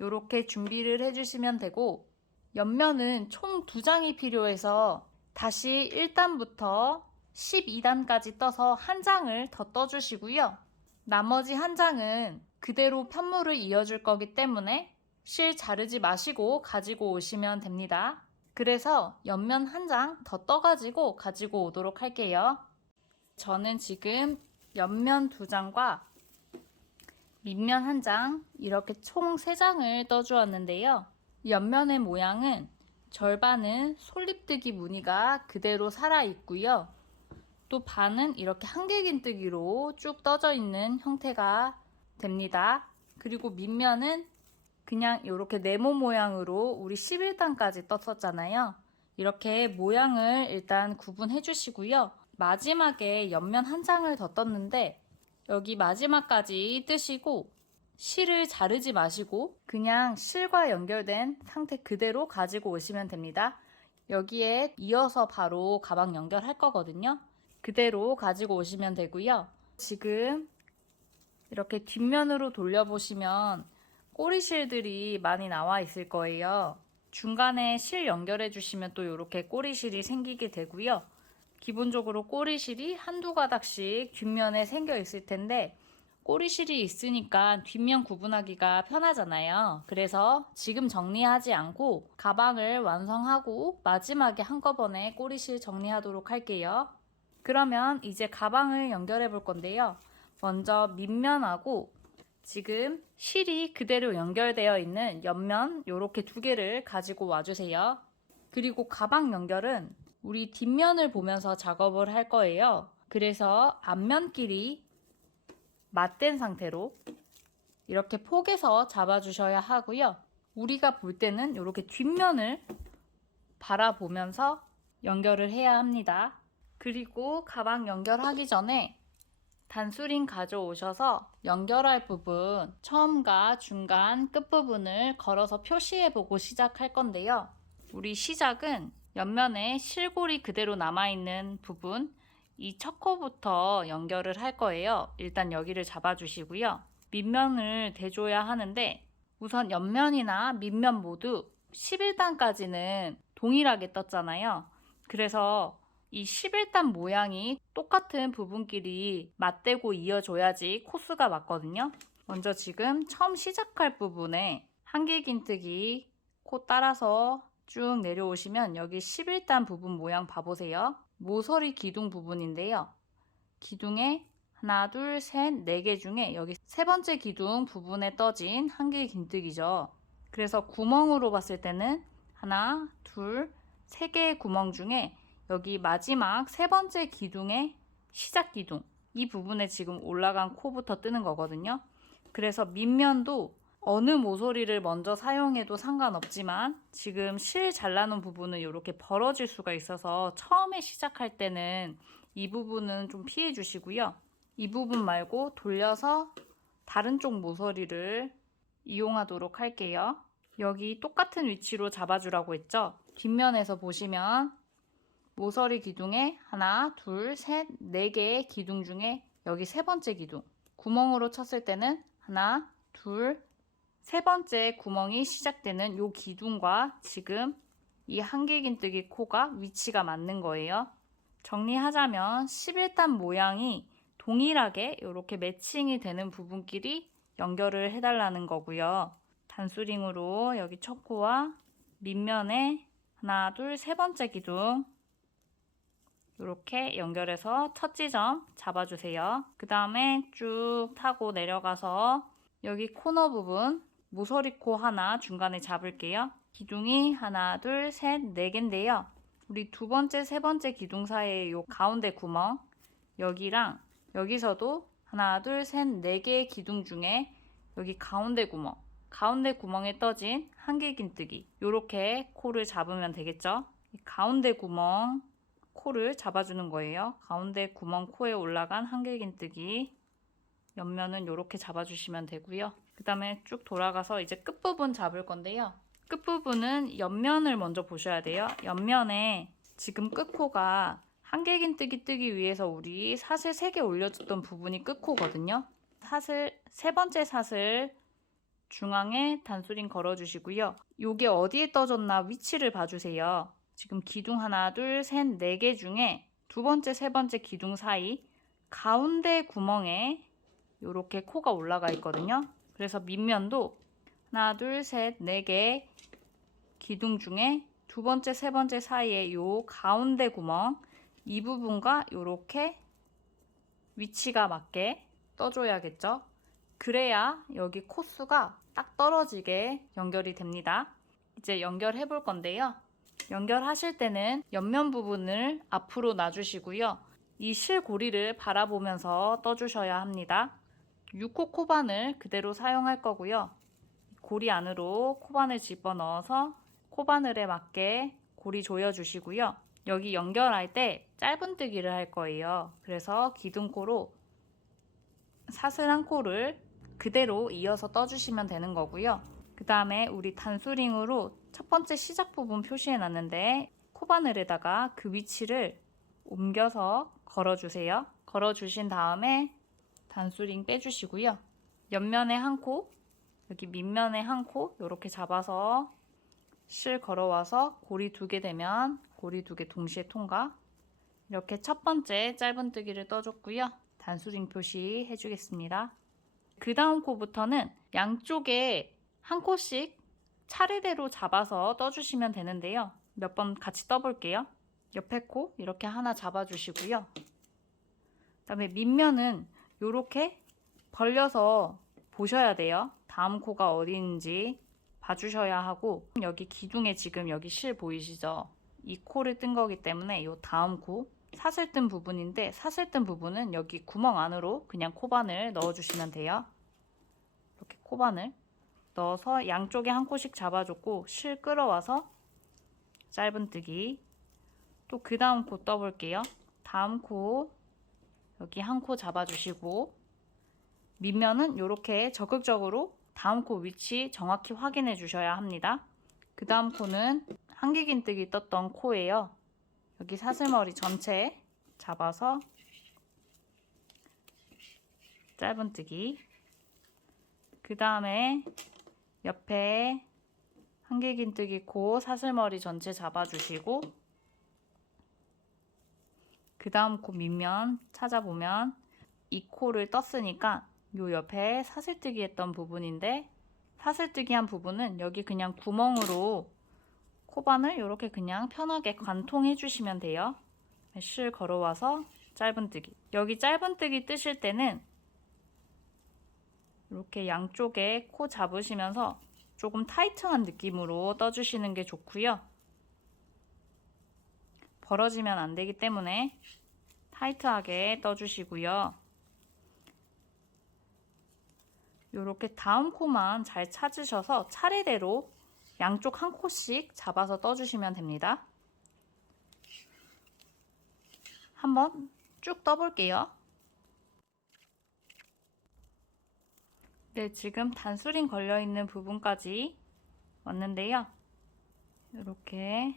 이렇게 준비를 해주시면 되고, 옆면은 총 2장이 필요해서 다시 1단부터 12단까지 떠서 한 장을 더 떠주시고요. 나머지 한 장은 그대로 편물을 이어줄 거기 때문에 실 자르지 마시고 가지고 오시면 됩니다. 그래서 옆면 한 장 더 떠가지고 가지고 오도록 할게요. 저는 지금 옆면 2장과 밑면 한 장, 이렇게 총 3장을 떠주었는데요. 옆면의 모양은 절반은 솔잎뜨기 무늬가 그대로 살아있고요. 또 반은 이렇게 한길긴뜨기로 쭉 떠져 있는 형태가 됩니다. 그리고 밑면은 그냥 이렇게 네모 모양으로 우리 11단까지 떴었잖아요. 이렇게 모양을 일단 구분해 주시고요. 마지막에 옆면 한 장을 더 떴는데 여기 마지막까지 뜨시고 실을 자르지 마시고 그냥 실과 연결된 상태 그대로 가지고 오시면 됩니다. 여기에 이어서 바로 가방 연결할 거거든요. 그대로 가지고 오시면 되고요. 지금 이렇게 뒷면으로 돌려보시면 꼬리실들이 많이 나와 있을 거예요. 중간에 실 연결해 주시면 또 이렇게 꼬리실이 생기게 되고요. 기본적으로 꼬리실이 한두 가닥씩 뒷면에 생겨 있을 텐데 꼬리실이 있으니까 뒷면 구분하기가 편하잖아요. 그래서 지금 정리하지 않고 가방을 완성하고 마지막에 한꺼번에 꼬리실 정리하도록 할게요. 그러면 이제 가방을 연결해 볼 건데요. 먼저 밑면하고 지금 실이 그대로 연결되어 있는 옆면 이렇게 2개를 가지고 와주세요. 그리고 가방 연결은 우리 뒷면을 보면서 작업을 할 거예요. 그래서 앞면끼리 맞댄 상태로 이렇게 폭에서 잡아주셔야 하고요. 우리가 볼 때는 이렇게 뒷면을 바라보면서 연결을 해야 합니다. 그리고 가방 연결하기 전에 단수링 가져오셔서 연결할 부분 처음과 중간 끝부분을 걸어서 표시해보고 시작할 건데요. 우리 시작은 옆면에 실골이 그대로 남아있는 부분 이 첫 코부터 연결을 할 거예요. 일단 여기를 잡아주시고요. 밑면을 대줘야 하는데 우선 옆면이나 밑면 모두 11단까지는 동일하게 떴잖아요. 그래서 이 11단 모양이 똑같은 부분끼리 맞대고 이어줘야지 코수가 맞거든요. 먼저 지금 처음 시작할 부분에 한길긴뜨기 코 따라서 쭉 내려오시면 여기 11단 부분 모양 봐보세요. 모서리 기둥 부분인데요. 기둥에 하나, 둘, 셋, 4개 중에 여기 3번째 기둥 부분에 떠진 한길긴뜨기죠. 그래서 구멍으로 봤을 때는 하나, 둘, 3개의 구멍 중에 여기 마지막 3번째 기둥의 시작 기둥 이 부분에 지금 올라간 코부터 뜨는 거거든요. 그래서 밑면도 어느 모서리를 먼저 사용해도 상관없지만 지금 실 잘라놓은 부분은 이렇게 벌어질 수가 있어서 처음에 시작할 때는 이 부분은 좀 피해 주시고요. 이 부분 말고 돌려서 다른 쪽 모서리를 이용하도록 할게요. 여기 똑같은 위치로 잡아주라고 했죠. 뒷면에서 보시면 모서리 기둥에 하나, 둘, 셋, 4개의 기둥 중에 여기 3번째 기둥 구멍으로 쳤을 때는 하나, 둘, 3번째 구멍이 시작되는 이 기둥과 지금 이 한길긴뜨기 코가 위치가 맞는 거예요. 정리하자면 11단 모양이 동일하게 이렇게 매칭이 되는 부분끼리 연결을 해달라는 거고요. 단수링으로 여기 첫 코와 밑면에 하나, 둘, 3번째 기둥 이렇게 연결해서 첫 지점 잡아주세요. 그 다음에 쭉 타고 내려가서 여기 코너 부분 모서리 코 하나 중간에 잡을게요. 기둥이 하나, 둘, 셋, 4개인데요. 우리 2번째, 3번째 기둥 사이에 요 가운데 구멍 여기랑 여기서도 하나, 둘, 셋, 4개의 기둥 중에 여기 가운데 구멍에 떠진 한길긴뜨기 이렇게 코를 잡으면 되겠죠. 가운데 구멍 코를 잡아주는 거예요. 가운데 구멍 코에 올라간 한길긴뜨기 옆면은 이렇게 잡아주시면 되고요. 그 다음에 쭉 돌아가서 이제 끝부분 잡을 건데요. 끝부분은 옆면을 먼저 보셔야 돼요. 옆면에 지금 끝코가 한길긴뜨기 뜨기 위해서 우리 사슬 3개 올려줬던 부분이 끝코거든요. 사슬 세 번째 사슬 중앙에 단수링 걸어주시고요. 요게 어디에 떠졌나 위치를 봐주세요. 지금 기둥 하나, 둘, 셋, 4개 중에 두 번째, 세 번째 기둥 사이 가운데 구멍에 이렇게 코가 올라가 있거든요. 그래서 밑면도 하나, 둘, 셋, 4개 기둥 중에 두 번째, 세 번째 사이에 요 가운데 구멍 이 부분과 이렇게 위치가 맞게 떠줘야겠죠. 그래야 여기 코수가 딱 떨어지게 연결이 됩니다. 이제 연결해 볼 건데요. 연결하실 때는 옆면 부분을 앞으로 놔주시고요. 이 실고리를 바라보면서 떠주셔야 합니다. 6호 코바늘 그대로 사용할 거고요. 고리 안으로 코바늘 집어넣어서 코바늘에 맞게 고리 조여주시고요. 여기 연결할 때 짧은뜨기를 할 거예요. 그래서 기둥코로 사슬 한 코를 그대로 이어서 떠주시면 되는 거고요. 그 다음에 우리 단수링으로 첫 번째 시작 부분 표시해 놨는데 코바늘에다가 그 위치를 옮겨서 걸어주세요. 걸어주신 다음에 단수링 빼주시고요. 옆면에 한 코, 여기 밑면에 한 코 이렇게 잡아서 실 걸어와서 고리 2개 되면 고리 2개 동시에 통과. 이렇게 첫 번째 짧은뜨기를 떠줬고요. 단수링 표시 해주겠습니다. 그 다음 코부터는 양쪽에 한 코씩 차례대로 잡아서 떠주시면 되는데요. 몇 번 같이 떠볼게요. 옆에 코 이렇게 하나 잡아주시고요. 그 다음에 밑면은 이렇게 벌려서 보셔야 돼요. 다음 코가 어디 있는지 봐주셔야 하고 여기 기둥에 지금 여기 실 보이시죠? 이 코를 뜬 거기 때문에 이 다음 코 사슬 뜬 부분인데 사슬 뜬 부분은 여기 구멍 안으로 그냥 코바늘 넣어주시면 돼요. 이렇게 코바늘 넣어서 양쪽에 한 코씩 잡아줬고 실 끌어와서 짧은뜨기 또 그 다음 코 떠볼게요. 다음 코 여기 한 코 잡아주시고 밑면은 이렇게 적극적으로 다음 코 위치 정확히 확인해 주셔야 합니다. 그 다음 코는 한길긴뜨기 떴던 코예요. 여기 사슬머리 전체 잡아서 짧은뜨기 그 다음에 옆에 한길긴뜨기 코 사슬머리 전체 잡아주시고 그 다음 코 밑면 찾아보면 이 코를 떴으니까 요 옆에 사슬뜨기 했던 부분인데 사슬뜨기 한 부분은 여기 그냥 구멍으로 코바늘 이렇게 그냥 편하게 관통해 주시면 돼요. 실 걸어와서 짧은뜨기 여기 짧은뜨기 뜨실 때는 이렇게 양쪽에 코 잡으시면서 조금 타이트한 느낌으로 떠주시는 게 좋고요. 벌어지면 안 되기 때문에 타이트하게 떠주시고요. 이렇게 다음 코만 잘 찾으셔서 차례대로 양쪽 한 코씩 잡아서 떠주시면 됩니다. 한번 쭉 떠볼게요. 네, 지금 단수링 걸려있는 부분까지 왔는데요. 이렇게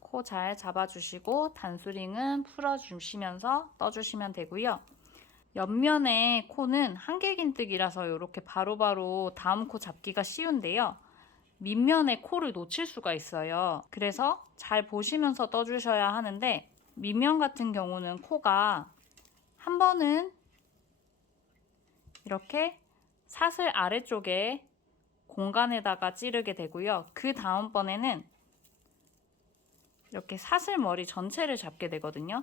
코 잘 잡아주시고 단수링은 풀어주시면서 떠주시면 되고요. 옆면에 코는 한길긴뜨기라서 이렇게 바로바로 다음 코 잡기가 쉬운데요. 밑면에 코를 놓칠 수가 있어요. 그래서 잘 보시면서 떠주셔야 하는데 밑면 같은 경우는 코가 한 번은 이렇게 사슬 아래쪽에 공간에다가 찌르게 되고요. 그 다음번에는 이렇게 사슬 머리 전체를 잡게 되거든요.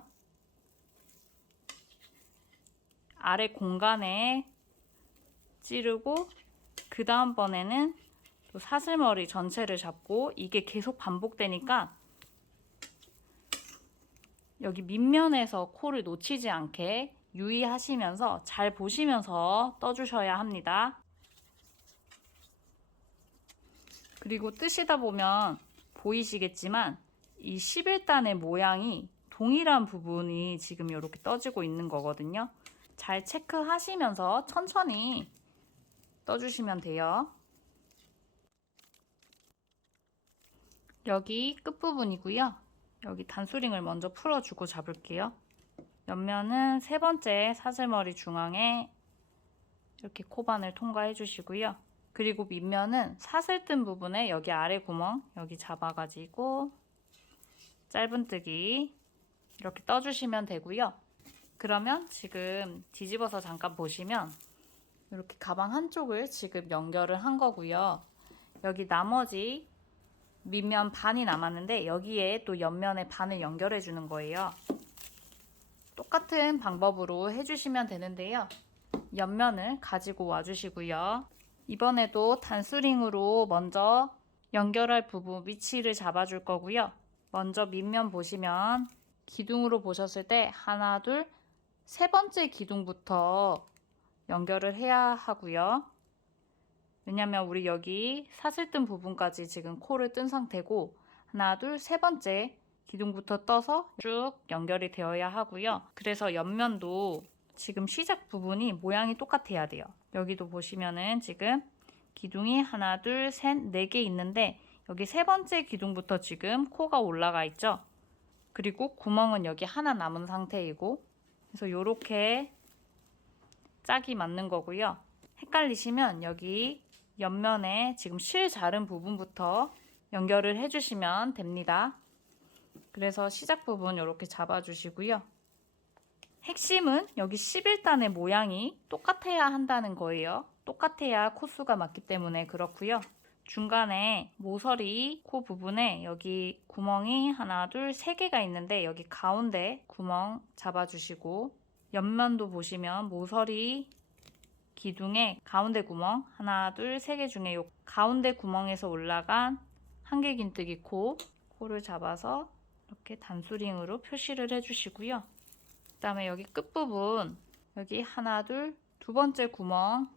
아래 공간에 찌르고 그 다음번에는 또 사슬머리 전체를 잡고 이게 계속 반복되니까 여기 밑면에서 코를 놓치지 않게 유의하시면서 잘 보시면서 떠주셔야 합니다. 그리고 뜨시다 보면 보이시겠지만 이 11단의 모양이 동일한 부분이 지금 이렇게 떠지고 있는 거거든요. 잘 체크하시면서 천천히 떠주시면 돼요. 여기 끝부분이고요. 여기 단수링을 먼저 풀어주고 잡을게요. 옆면은 세 번째 사슬머리 중앙에 이렇게 코반을 통과해 주시고요. 그리고 밑면은 사슬 뜬 부분에 여기 아래 구멍 여기 잡아가지고 짧은뜨기 이렇게 떠주시면 되고요. 그러면 지금 뒤집어서 잠깐 보시면 이렇게 가방 한쪽을 지금 연결을 한 거고요. 여기 나머지 밑면 반이 남았는데 여기에 또 옆면에 반을 연결해 주는 거예요. 똑같은 방법으로 해주시면 되는데요. 옆면을 가지고 와주시고요. 이번에도 단수링으로 먼저 연결할 부분 위치를 잡아줄 거고요. 먼저 밑면 보시면 기둥으로 보셨을 때 하나, 둘, 세 번째 기둥부터 연결을 해야 하고요. 왜냐면 우리 여기 사슬 뜬 부분까지 지금 코를 뜬 상태고 하나, 둘, 세 번째 기둥부터 떠서 쭉 연결이 되어야 하고요. 그래서 옆면도 지금 시작 부분이 모양이 똑같아야 돼요. 여기도 보시면은 지금 기둥이 하나, 둘, 셋, 네 개 있는데 여기 세 번째 기둥부터 지금 코가 올라가 있죠. 그리고 구멍은 여기 하나 남은 상태이고 그래서 이렇게 짝이 맞는 거고요. 헷갈리시면 여기 옆면에 지금 실 자른 부분부터 연결을 해주시면 됩니다. 그래서 시작 부분 이렇게 잡아주시고요. 핵심은 여기 11단의 모양이 똑같아야 한다는 거예요. 똑같아야 코수가 맞기 때문에 그렇고요. 중간에 모서리 코 부분에 여기 구멍이 하나, 둘, 세 개가 있는데 여기 가운데 구멍 잡아주시고 옆면도 보시면 모서리 기둥에 가운데 구멍 하나, 둘, 세 개 중에 요 가운데 구멍에서 올라간 한개 긴뜨기 코를 잡아서 이렇게 단수링으로 표시를 해주시고요. 그 다음에 여기 끝부분 여기 하나, 둘, 두 번째 구멍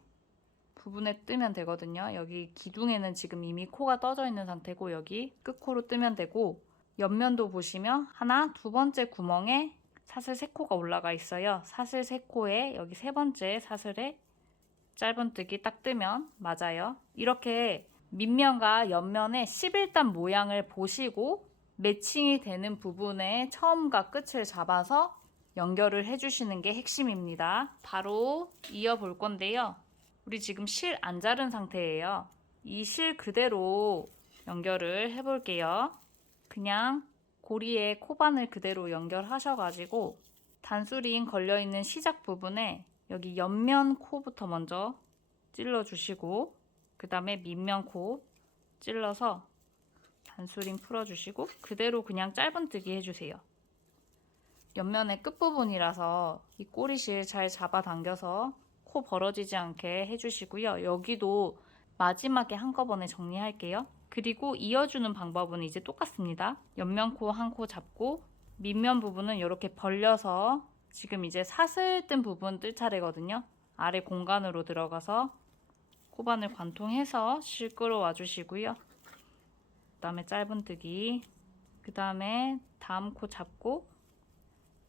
부분에 뜨면 되거든요. 여기 기둥에는 지금 이미 코가 떠져 있는 상태고 여기 끝코로 뜨면 되고 옆면도 보시면 하나, 두 번째 구멍에 사슬 3코가 올라가 있어요. 사슬 3코에 여기 세 번째 사슬에 짧은뜨기 딱 뜨면 맞아요. 이렇게 밑면과 옆면의 11단 모양을 보시고 매칭이 되는 부분에 처음과 끝을 잡아서 연결을 해주시는 게 핵심입니다. 바로 이어볼 건데요. 우리 지금 실 안 자른 상태예요. 이 실 그대로 연결을 해볼게요. 그냥 고리에 코반을 그대로 연결하셔가지고 단수링 걸려있는 시작 부분에 여기 옆면 코부터 먼저 찔러주시고 그 다음에 밑면 코 찔러서 단수링 풀어주시고 그대로 그냥 짧은뜨기 해주세요. 옆면의 끝부분이라서 이 꼬리실 잘 잡아당겨서 코 벌어지지 않게 해주시고요. 여기도 마지막에 한꺼번에 정리할게요. 그리고 이어주는 방법은 이제 똑같습니다. 옆면 코 한 코 잡고 밑면 부분은 이렇게 벌려서 지금 이제 사슬 뜬 부분 뜰 차례거든요. 아래 공간으로 들어가서 코반을 관통해서 실 끌어와 주시고요. 그 다음에 짧은뜨기, 그 다음에 다음 코 잡고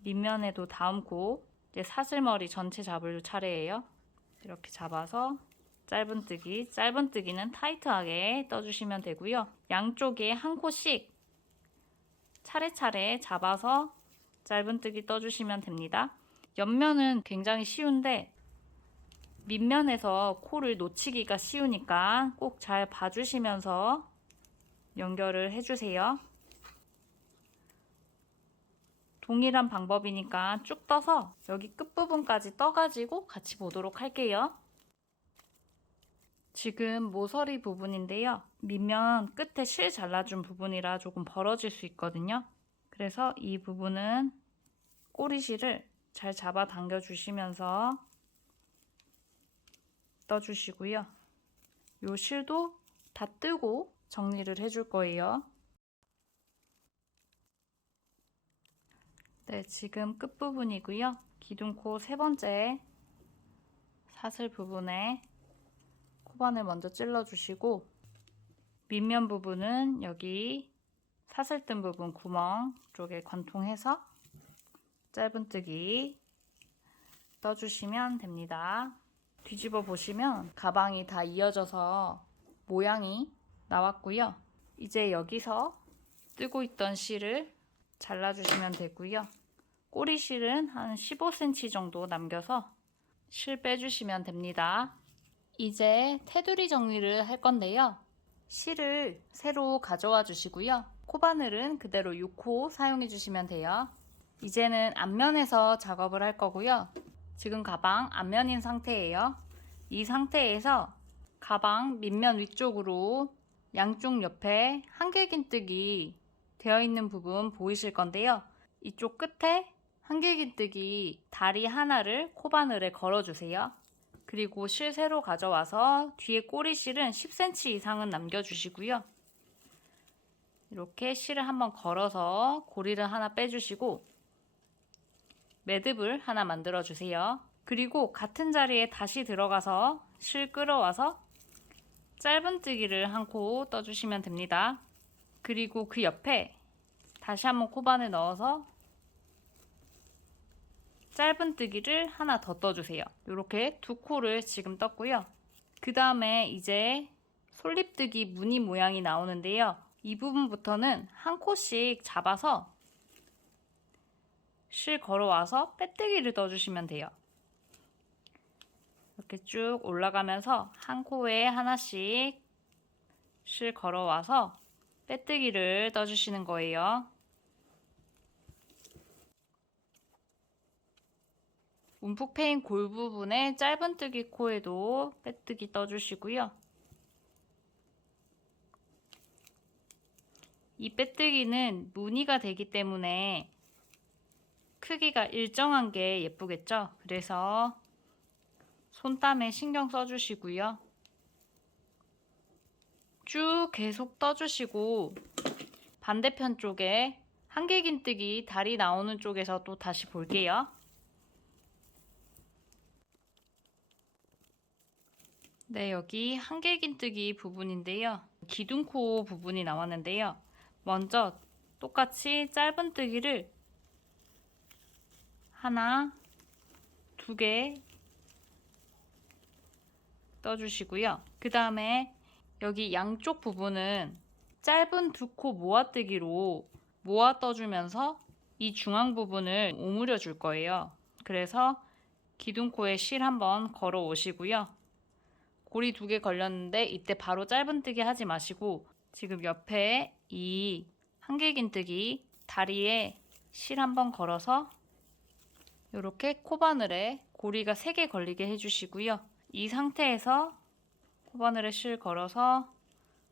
밑면에도 다음 코 이제 사슬머리 전체 잡을 차례예요. 이렇게 잡아서 짧은뜨기, 짧은뜨기는 타이트하게 떠주시면 되고요. 양쪽에 한 코씩 차례차례 잡아서 짧은뜨기 떠주시면 됩니다. 옆면은 굉장히 쉬운데 밑면에서 코를 놓치기가 쉬우니까 꼭 잘 봐주시면서 연결을 해주세요. 동일한 방법이니까 쭉 떠서 여기 끝부분까지 떠가지고 같이 보도록 할게요. 지금 모서리 부분인데요. 밑면 끝에 실 잘라준 부분이라 조금 벌어질 수 있거든요. 그래서 이 부분은 꼬리실을 잘 잡아 당겨 주시면서 떠주시고요. 요 실도 다 뜨고 정리를 해줄 거예요. 네, 지금 끝부분이고요. 기둥코 세 번째 사슬 부분에 코반을 먼저 찔러주시고 밑면 부분은 여기 사슬 뜬 부분 구멍 쪽에 관통해서 짧은뜨기 떠주시면 됩니다. 뒤집어 보시면 가방이 다 이어져서 모양이 나왔고요. 이제 여기서 뜨고 있던 실을 잘라주시면 되고요. 꼬리 실은 한 15cm 정도 남겨서 실 빼주시면 됩니다. 이제 테두리 정리를 할 건데요. 실을 새로 가져와 주시고요. 코바늘은 그대로 6호 사용해 주시면 돼요. 이제는 앞면에서 작업을 할 거고요. 지금 가방 앞면인 상태예요. 이 상태에서 가방 밑면 위쪽으로 양쪽 옆에 한길긴뜨기 되어 있는 부분 보이실 건데요. 이쪽 끝에 한길긴뜨기 다리 하나를 코바늘에 걸어주세요. 그리고 실 새로 가져와서 뒤에 꼬리실은 10cm 이상은 남겨주시고요. 이렇게 실을 한번 걸어서 고리를 하나 빼주시고 매듭을 하나 만들어 주세요. 그리고 같은 자리에 다시 들어가서 실 끌어와서 짧은뜨기를 한 코 떠주시면 됩니다. 그리고 그 옆에 다시 한번 코바늘 넣어서 짧은뜨기를 하나 더 떠주세요. 이렇게 두 코를 지금 떴고요. 그 다음에 이제 솔잎뜨기 무늬 모양이 나오는데요. 이 부분부터는 한 코씩 잡아서 실 걸어와서 빼뜨기를 떠주시면 돼요. 이렇게 쭉 올라가면서 한 코에 하나씩 실 걸어와서 빼뜨기를 떠주시는 거예요. 움푹 패인 골 부분에 짧은뜨기 코에도 빼뜨기 떠주시고요. 이 빼뜨기는 무늬가 되기 때문에 크기가 일정한 게 예쁘겠죠? 그래서 손땀에 신경 써주시고요. 쭉 계속 떠주시고 반대편 쪽에 한길긴뜨기 다리 나오는 쪽에서 또 다시 볼게요. 네, 여기 한길긴뜨기 부분인데요. 기둥코 부분이 나왔는데요. 먼저 똑같이 짧은뜨기를 하나, 두 개 떠주시고요. 그 다음에 여기 양쪽 부분은 짧은 두 코 모아뜨기로 모아 떠주면서 이 중앙 부분을 오므려 줄 거예요. 그래서 기둥코에 실 한번 걸어 오시고요. 고리 두 개 걸렸는데 이때 바로 짧은뜨기 하지 마시고 지금 옆에 이 한길긴뜨기 다리에 실 한번 걸어서 이렇게 코바늘에 고리가 3개 걸리게 해주시고요. 이 상태에서 코바늘에 실 걸어서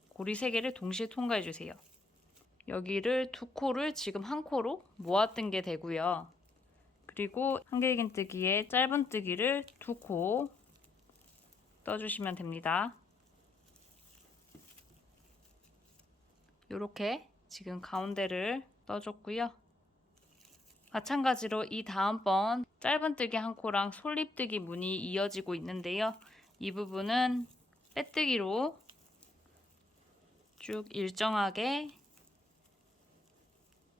고리 3개를 동시에 통과해 주세요. 여기를 두 코를 지금 한 코로 모아뜬 게 되고요. 그리고 한길긴뜨기에 짧은뜨기를 두 코 떠주시면 됩니다. 이렇게 지금 가운데를 떠줬고요. 마찬가지로 이 다음번 짧은뜨기 한 코랑 솔잎뜨기 무늬 이어지고 있는데요. 이 부분은 빼뜨기로 쭉 일정하게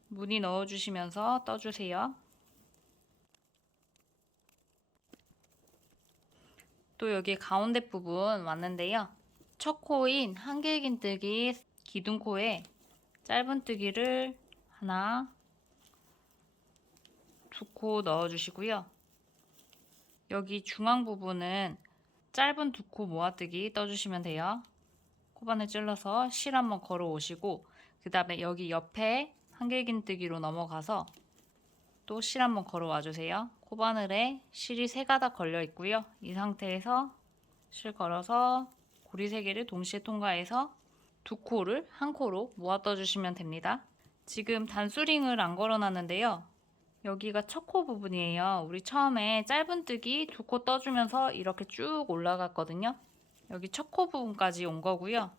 무늬 넣어주시면서 떠주세요. 또 여기 가운데 부분 왔는데요. 첫 코인 한길긴뜨기 기둥코에 짧은뜨기를 하나, 두 코 넣어주시고요. 여기 중앙 부분은 짧은 두 코 모아뜨기 떠주시면 돼요. 코바늘 찔러서 실 한번 걸어 오시고 그 다음에 여기 옆에 한길긴뜨기로 넘어가서 또 실 한번 걸어 와주세요. 코바늘에 실이 3가닥 걸려 있고요. 이 상태에서 실 걸어서 고리 3개를 동시에 통과해서 두 코를 한 코로 모아 떠주시면 됩니다. 지금 단수링을 안 걸어놨는데요. 여기가 첫 코 부분이에요. 우리 처음에 짧은뜨기 두 코 떠주면서 이렇게 쭉 올라갔거든요. 여기 첫 코 부분까지 온 거고요.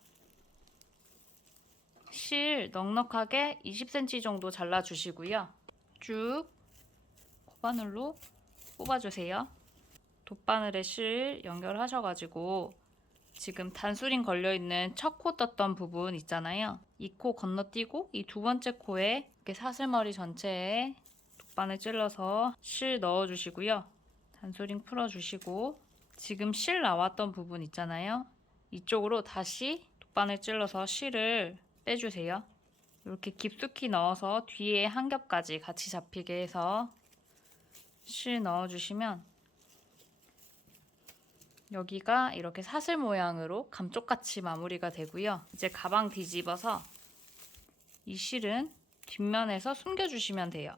실 넉넉하게 20cm 정도 잘라주시고요. 쭉 코바늘로 뽑아주세요. 돗바늘에 실 연결하셔가지고 지금 단수링 걸려있는 첫 코 떴던 부분 있잖아요. 이 코 건너뛰고 이 두 번째 코에 이렇게 사슬머리 전체에 바늘 찔러서 실 넣어주시고요. 단소링 풀어주시고 지금 실 나왔던 부분 있잖아요. 이쪽으로 다시 바늘 찔러서 실을 빼주세요. 이렇게 깊숙이 넣어서 뒤에 한 겹까지 같이 잡히게 해서 실 넣어주시면 여기가 이렇게 사슬 모양으로 감쪽같이 마무리가 되고요. 이제 가방 뒤집어서 이 실은 뒷면에서 숨겨주시면 돼요.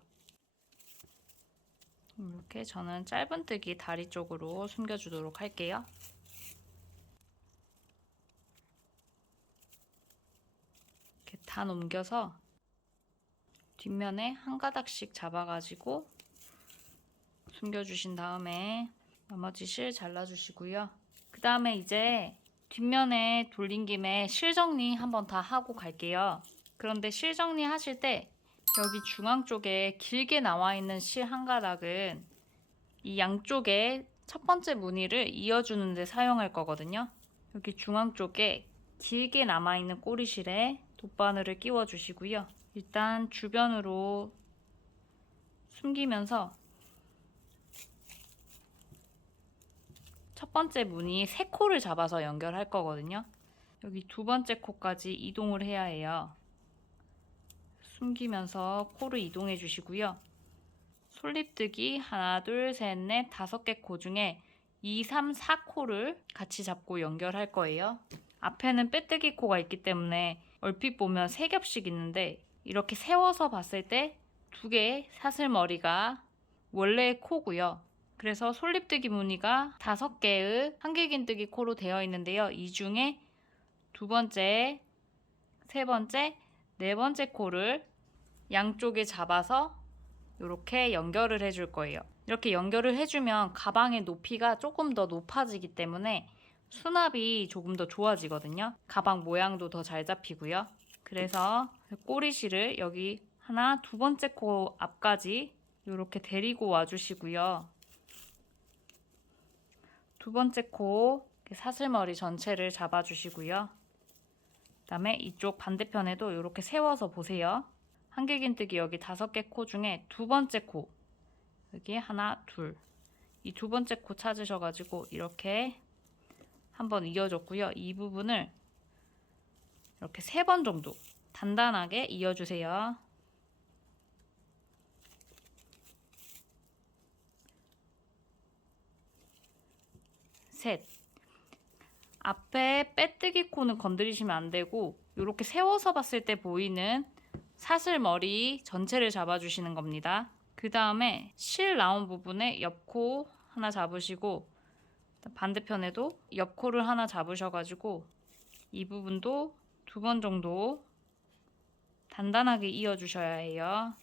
이렇게 저는 짧은뜨기 다리 쪽으로 숨겨주도록 할게요. 이렇게 다 넘겨서 뒷면에 한 가닥씩 잡아가지고 숨겨주신 다음에 나머지 실 잘라주시고요. 그 다음에 이제 뒷면에 돌린 김에 실 정리 한번 다 하고 갈게요. 그런데 실 정리 하실 때 여기 중앙 쪽에 길게 나와 있는 실 한 가닥은 이 양쪽에 첫 번째 무늬를 이어주는 데 사용할 거거든요. 여기 중앙 쪽에 길게 남아있는 꼬리실에 돗바늘을 끼워 주시고요. 일단 주변으로 숨기면서 첫 번째 무늬 세 코를 잡아서 연결할 거거든요. 여기 두 번째 코까지 이동을 해야 해요. 숨기면서 코를 이동해 주시고요. 솔잎뜨기 하나, 둘, 셋, 넷, 5개 코 중에 2, 3, 4코를 같이 잡고 연결할 거예요. 앞에는 빼뜨기 코가 있기 때문에 얼핏 보면 3겹씩 있는데 이렇게 세워서 봤을 때 2개의 사슬머리가 원래의 코고요. 그래서 솔잎뜨기 무늬가 5개의 한길긴뜨기 코로 되어 있는데요. 이 중에 두 번째, 세 번째, 네 번째 코를 양쪽에 잡아서 이렇게 연결을 해줄 거예요. 이렇게 연결을 해주면 가방의 높이가 조금 더 높아지기 때문에 수납이 조금 더 좋아지거든요. 가방 모양도 더 잘 잡히고요. 그래서 꼬리실을 여기 하나, 두 번째 코 앞까지 이렇게 데리고 와주시고요. 두 번째 코 사슬머리 전체를 잡아주시고요. 그 다음에 이쪽 반대편에도 이렇게 세워서 보세요. 한길긴뜨기 여기 5개 코 중에 두 번째 코 여기 하나, 둘 이 두 번째 코 찾으셔가지고 이렇게 한번 이어줬고요. 이 부분을 이렇게 3번 정도 단단하게 이어주세요. 셋. 앞에 빼뜨기 코는 건드리시면 안 되고 이렇게 세워서 봤을 때 보이는 사슬머리 전체를 잡아주시는 겁니다. 그 다음에 실 나온 부분에 옆코 하나 잡으시고 반대편에도 옆코를 하나 잡으셔가지고 이 부분도 2번 정도 단단하게 이어주셔야 해요.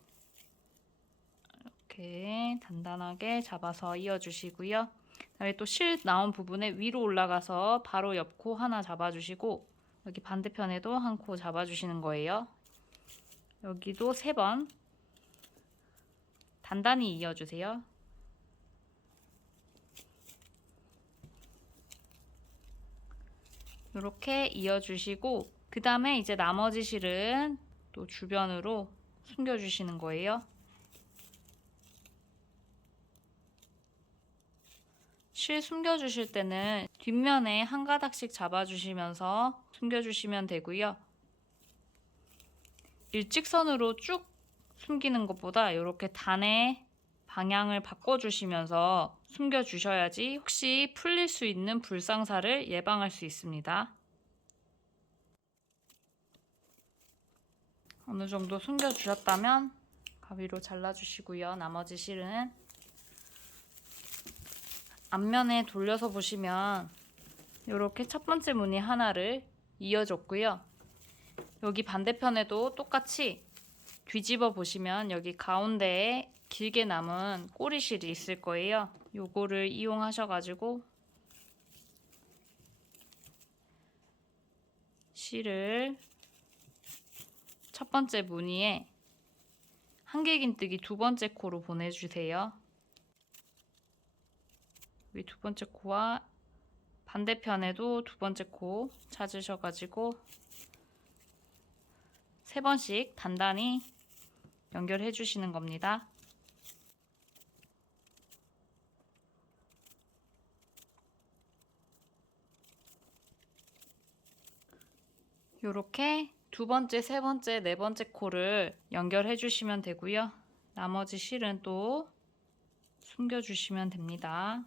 이렇게 단단하게 잡아서 이어주시고요. 그다음에 또 실 나온 부분에 위로 올라가서 바로 옆코 하나 잡아주시고 여기 반대편에도 한 코 잡아주시는 거예요. 여기도 3번 단단히 이어주세요. 이렇게 이어주시고 그 다음에 이제 나머지 실은 또 주변으로 숨겨주시는 거예요. 실 숨겨주실 때는 뒷면에 한 가닥씩 잡아주시면서 숨겨주시면 되고요. 일직선으로 쭉 숨기는 것보다 이렇게 단의 방향을 바꿔주시면서 숨겨주셔야지 혹시 풀릴 수 있는 불상사를 예방할 수 있습니다. 어느 정도 숨겨주셨다면 가위로 잘라주시고요. 나머지 실은 앞면에 돌려서 보시면 이렇게 첫 번째 무늬 하나를 이어줬고요. 여기 반대편에도 똑같이 뒤집어 보시면 여기 가운데에 길게 남은 꼬리실이 있을 거예요. 요거를 이용하셔가지고 실을 첫 번째 무늬에 한길긴뜨기 두 번째 코로 보내주세요. 이 두 번째 코와 반대편에도 두 번째 코 찾으셔가지고 3번씩 단단히 연결해 주시는 겁니다. 요렇게 두 번째, 세 번째, 네 번째 코를 연결해 주시면 되고요. 나머지 실은 또 숨겨 주시면 됩니다.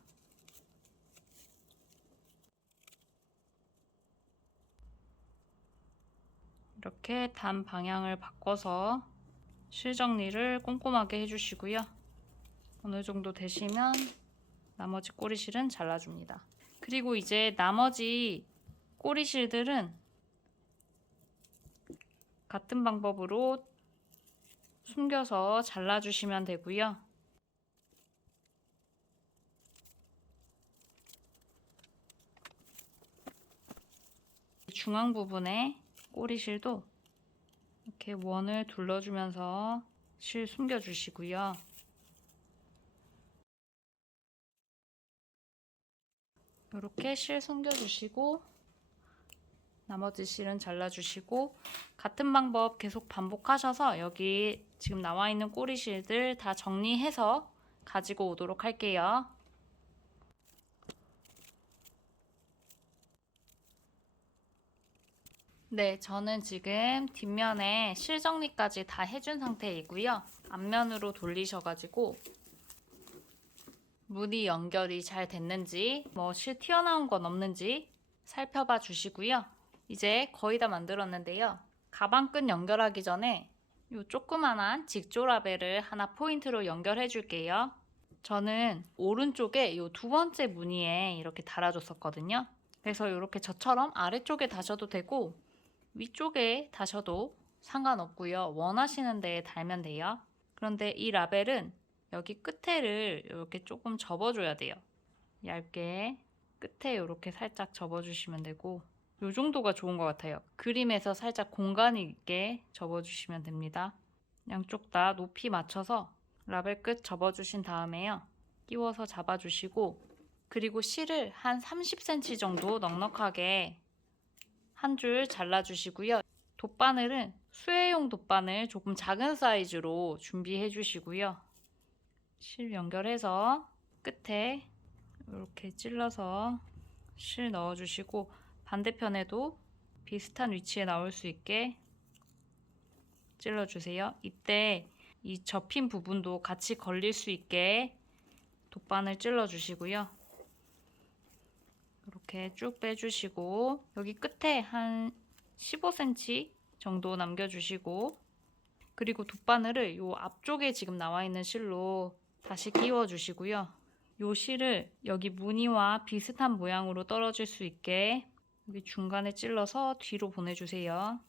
이렇게 단 방향을 바꿔서 실 정리를 꼼꼼하게 해주시고요. 어느 정도 되시면 나머지 꼬리실은 잘라줍니다. 그리고 이제 나머지 꼬리실들은 같은 방법으로 숨겨서 잘라주시면 되고요. 중앙 부분에 꼬리실도 이렇게 원을 둘러주면서 실 숨겨주시고요. 이렇게 실 숨겨주시고 나머지 실은 잘라주시고 같은 방법 계속 반복하셔서 여기 지금 나와 있는 꼬리실들 다 정리해서 가지고 오도록 할게요. 네, 저는 지금 뒷면에 실 정리까지 다 해준 상태이고요. 앞면으로 돌리셔가지고 무늬 연결이 잘 됐는지 실 튀어나온 건 없는지 살펴봐 주시고요. 이제 거의 다 만들었는데요. 가방끈 연결하기 전에 이 조그만한 직조 라벨을 하나 포인트로 연결해 줄게요. 저는 오른쪽에 이 두 번째 무늬에 이렇게 달아줬었거든요. 그래서 이렇게 저처럼 아래쪽에 다셔도 되고 위쪽에 다셔도 상관없고요. 원하시는 데에 달면 돼요. 그런데 이 라벨은 여기 끝에를 이렇게 조금 접어줘야 돼요. 얇게 끝에 이렇게 살짝 접어주시면 되고 이 정도가 좋은 것 같아요. 그림에서 살짝 공간이 있게 접어주시면 됩니다. 양쪽 다 높이 맞춰서 라벨 끝 접어주신 다음에요. 끼워서 잡아주시고 그리고 실을 한 30cm 정도 넉넉하게 한 줄 잘라주시고요. 돗바늘은 수혜용 돗바늘 조금 작은 사이즈로 준비해 주시고요. 실 연결해서 끝에 이렇게 찔러서 실 넣어주시고 반대편에도 비슷한 위치에 나올 수 있게 찔러주세요. 이때 이 접힌 부분도 같이 걸릴 수 있게 돗바늘 찔러주시고요. 이렇게 쭉 빼주시고 여기 끝에 한 15cm 정도 남겨주시고 그리고 돗바늘을 이 앞쪽에 지금 나와 있는 실로 다시 끼워주시고요. 이 실을 여기 무늬와 비슷한 모양으로 떨어질 수 있게 여기 중간에 찔러서 뒤로 보내주세요.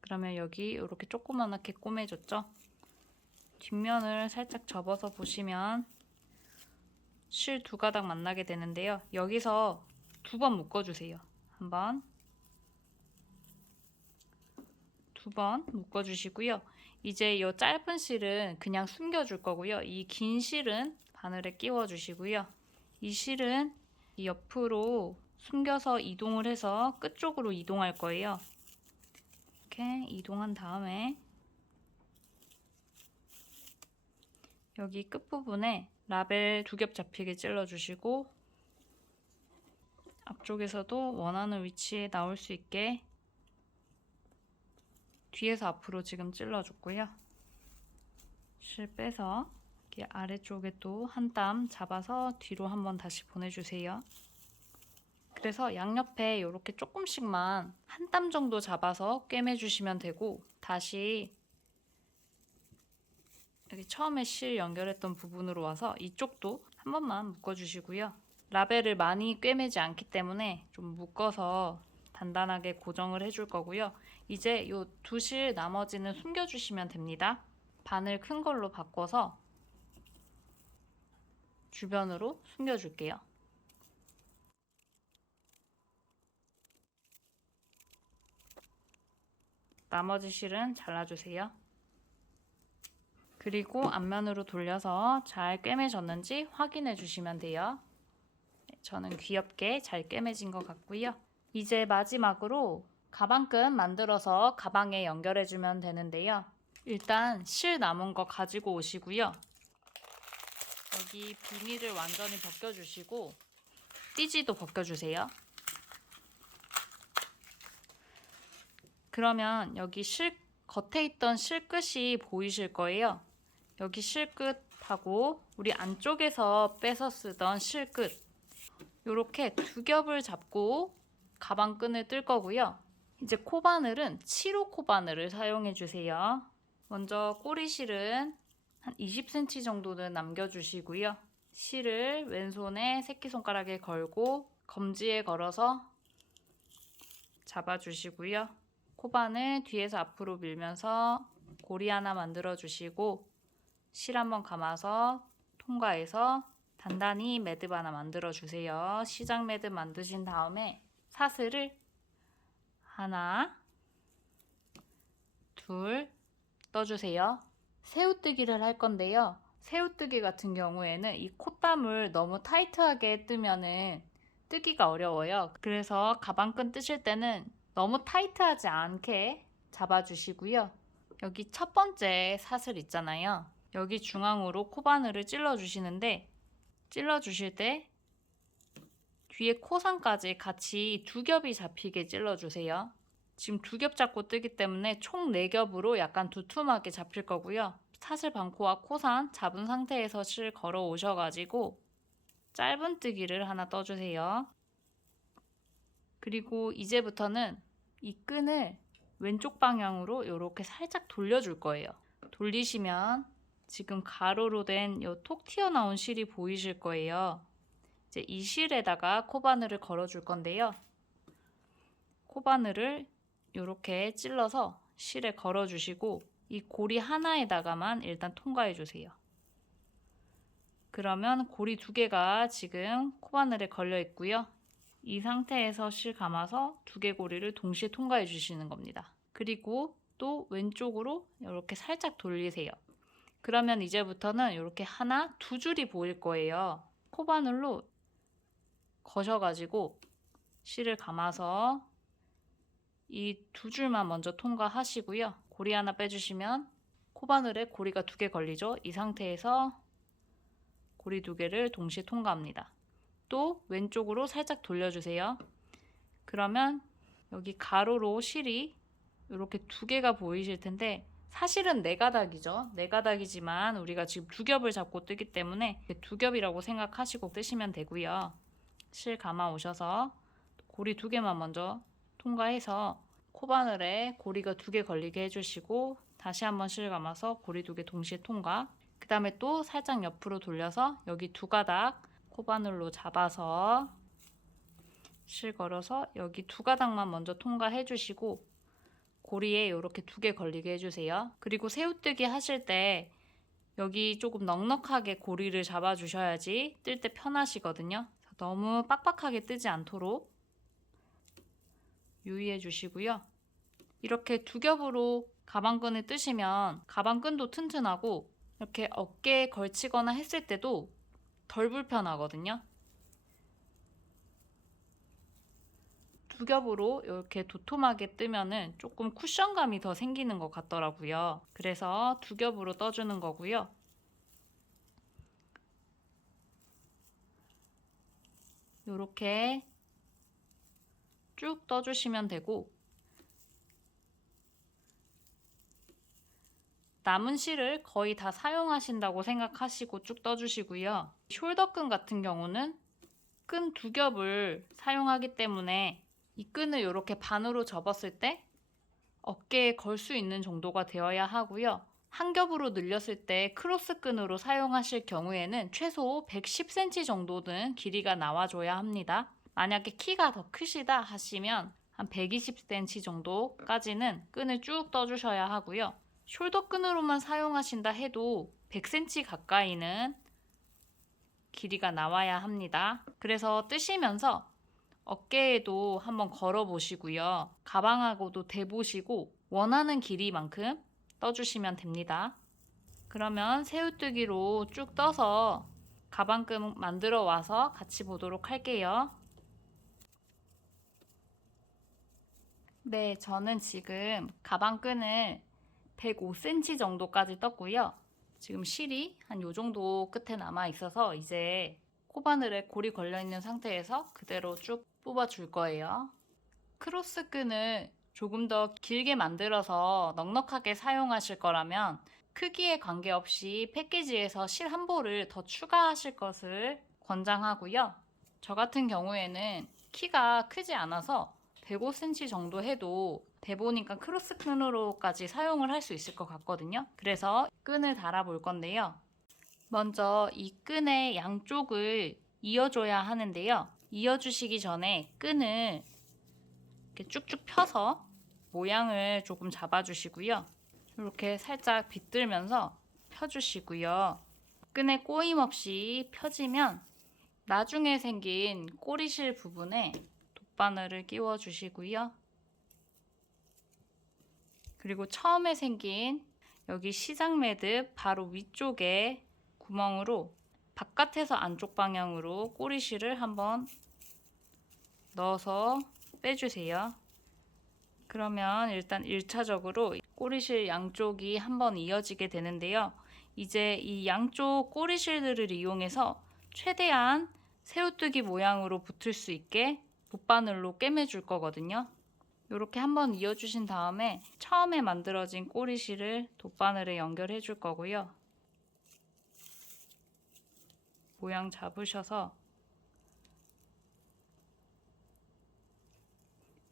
그러면 여기 이렇게 조그맣게 꼬매졌죠? 뒷면을 살짝 접어서 보시면 실 두 가닥 만나게 되는데요. 여기서 두 번 묶어주세요. 한 번, 두 번 묶어주시고요. 이제 이 짧은 실은 그냥 숨겨줄 거고요. 이 긴 실은 바늘에 끼워주시고요. 이 실은 이 옆으로 숨겨서 이동을 해서 끝쪽으로 이동할 거예요. 이렇게 이동한 다음에 여기 끝부분에 라벨 두 겹 잡히게 찔러주시고 앞쪽에서도 원하는 위치에 나올 수 있게 뒤에서 앞으로 지금 찔러줬고요. 실 빼서 이렇게 아래쪽에 또 한 땀 잡아서 뒤로 한번 다시 보내주세요. 그래서 양옆에 이렇게 조금씩만 한 땀 정도 잡아서 꿰매주시면 되고 다시 여기 처음에 실 연결했던 부분으로 와서 이쪽도 한 번만 묶어주시고요. 라벨을 많이 꿰매지 않기 때문에 좀 묶어서 단단하게 고정을 해줄 거고요. 이제 이 두 실 나머지는 숨겨주시면 됩니다. 바늘 큰 걸로 바꿔서 주변으로 숨겨줄게요. 나머지 실은 잘라주세요. 그리고 앞면으로 돌려서 잘 꿰매졌는지 확인해 주시면 돼요. 저는 귀엽게 잘 꿰매진 것 같고요. 이제 마지막으로 가방끈 만들어서 가방에 연결해 주면 되는데요. 일단 실 남은 거 가지고 오시고요. 여기 비닐을 완전히 벗겨주시고 띠지도 벗겨주세요. 그러면 여기 겉에 있던 실끝이 보이실 거예요. 여기 실끝하고 우리 안쪽에서 빼서 쓰던 실끝, 이렇게 두 겹을 잡고 가방끈을 뜰 거고요. 이제 코바늘은 7호 코바늘을 사용해 주세요. 먼저 꼬리실은 한 20cm 정도는 남겨주시고요. 실을 왼손에 새끼손가락에 걸고 검지에 걸어서 잡아주시고요. 코바늘 뒤에서 앞으로 밀면서 고리 하나 만들어 주시고 실 한번 감아서 통과해서 단단히 매듭 하나 만들어 주세요. 시작 매듭 만드신 다음에 사슬을 하나, 둘 떠주세요. 새우뜨기를 할 건데요. 새우뜨기 같은 경우에는 이 콧담을 너무 타이트하게 뜨면은 뜨기가 어려워요. 그래서 가방끈 뜨실 때는 너무 타이트하지 않게 잡아주시고요. 여기 첫 번째 사슬 있잖아요. 여기 중앙으로 코바늘을 찔러주시는데 찔러주실 때 뒤에 코상까지 같이 두 겹이 잡히게 찔러주세요. 지금 두 겹 잡고 뜨기 때문에 총 4겹으로 약간 두툼하게 잡힐 거고요. 사슬 반코와 코상 잡은 상태에서 실 걸어 오셔가지고 짧은 뜨기를 하나 떠주세요. 그리고 이제부터는 이 끈을 왼쪽 방향으로 이렇게 살짝 돌려줄 거예요. 돌리시면 지금 가로로 된 이 톡 튀어나온 실이 보이실 거예요. 이제 이 실에다가 코바늘을 걸어줄 건데요. 코바늘을 이렇게 찔러서 실에 걸어주시고 이 고리 하나에다가만 일단 통과해 주세요. 그러면 고리 2개가 지금 코바늘에 걸려 있고요. 이 상태에서 실 감아서 2개 고리를 동시에 통과해 주시는 겁니다. 그리고 또 왼쪽으로 이렇게 살짝 돌리세요. 그러면 이제부터는 이렇게 하나, 2줄이 보일 거예요. 코바늘로 거셔가지고 실을 감아서 이 2줄만 먼저 통과하시고요. 고리 하나 빼주시면 코바늘에 고리가 2개 걸리죠. 이 상태에서 고리 2개를 동시에 통과합니다. 또 왼쪽으로 살짝 돌려주세요. 그러면 여기 가로로 실이 이렇게 2개가 보이실 텐데 사실은 4가닥이죠. 4가닥이지만 우리가 지금 2겹을 잡고 뜨기 때문에 2겹이라고 생각하시고 뜨시면 되고요. 실 감아 오셔서 고리 2개만 먼저 통과해서 코바늘에 고리가 2개 걸리게 해주시고 다시 한번 실 감아서 고리 2개 동시에 통과. 그 다음에 또 살짝 옆으로 돌려서 여기 2가닥 코바늘로 잡아서 실 걸어서 여기 2가닥만 먼저 통과해 주시고 고리에 이렇게 2개 걸리게 해주세요. 그리고 새우뜨기 하실 때 여기 조금 넉넉하게 고리를 잡아 주셔야지 뜰 때 편하시거든요. 너무 빡빡하게 뜨지 않도록 유의해 주시고요. 이렇게 2겹으로 가방끈을 뜨시면 가방끈도 튼튼하고 이렇게 어깨에 걸치거나 했을 때도 덜 불편하거든요. 2겹으로 이렇게 도톰하게 뜨면은 조금 쿠션감이 더 생기는 것 같더라고요. 그래서 2겹으로 떠주는 거고요. 이렇게 쭉 떠주시면 되고 남은 실을 거의 다 사용하신다고 생각하시고 쭉 떠주시고요. 숄더끈 같은 경우는 끈 2겹을 사용하기 때문에 이 끈을 이렇게 반으로 접었을 때 어깨에 걸 수 있는 정도가 되어야 하고요. 한 겹으로 늘렸을 때 크로스 끈으로 사용하실 경우에는 최소 110cm 정도는 길이가 나와줘야 합니다. 만약에 키가 더 크시다 하시면 한 120cm 정도까지는 끈을 쭉 떠주셔야 하고요. 숄더 끈으로만 사용하신다 해도 100cm 가까이는 길이가 나와야 합니다. 그래서 뜨시면서 어깨에도 한번 걸어 보시고요. 가방하고도 대보시고 원하는 길이만큼 떠주시면 됩니다. 그러면 새우뜨기로 쭉 떠서 가방끈 만들어 와서 같이 보도록 할게요. 네, 저는 지금 가방끈을 105cm 정도까지 떴고요. 지금 실이 한 요 정도 끝에 남아 있어서 이제 코바늘에 고리 걸려 있는 상태에서 그대로 쭉 뽑아 줄 거예요. 크로스 끈을 조금 더 길게 만들어서 넉넉하게 사용하실 거라면 크기에 관계없이 패키지에서 실 한 볼을 더 추가하실 것을 권장하고요. 저 같은 경우에는 키가 크지 않아서 105cm 정도 해도 대보니까 크로스 끈으로까지 사용을 할 수 있을 것 같거든요. 그래서 끈을 달아 볼 건데요. 먼저 이 끈의 양쪽을 이어줘야 하는데요. 이어주시기 전에 끈을 이렇게 쭉쭉 펴서 모양을 조금 잡아주시고요. 이렇게 살짝 빗들면서 펴주시고요. 끈에 꼬임 없이 펴지면 나중에 생긴 꼬리실 부분에 돗바늘을 끼워 주시고요. 그리고 처음에 생긴 여기 시작 매듭 바로 위쪽에 구멍으로 바깥에서 안쪽 방향으로 꼬리실을 한번 넣어서 빼주세요. 그러면 일단 1차적으로 꼬리실 양쪽이 한번 이어지게 되는데요. 이제 이 양쪽 꼬리실들을 이용해서 최대한 새우뜨기 모양으로 붙을 수 있게 돗바늘로 꿰매줄 거거든요. 이렇게 한번 이어주신 다음에 처음에 만들어진 꼬리실을 돗바늘에 연결해 줄 거고요. 모양 잡으셔서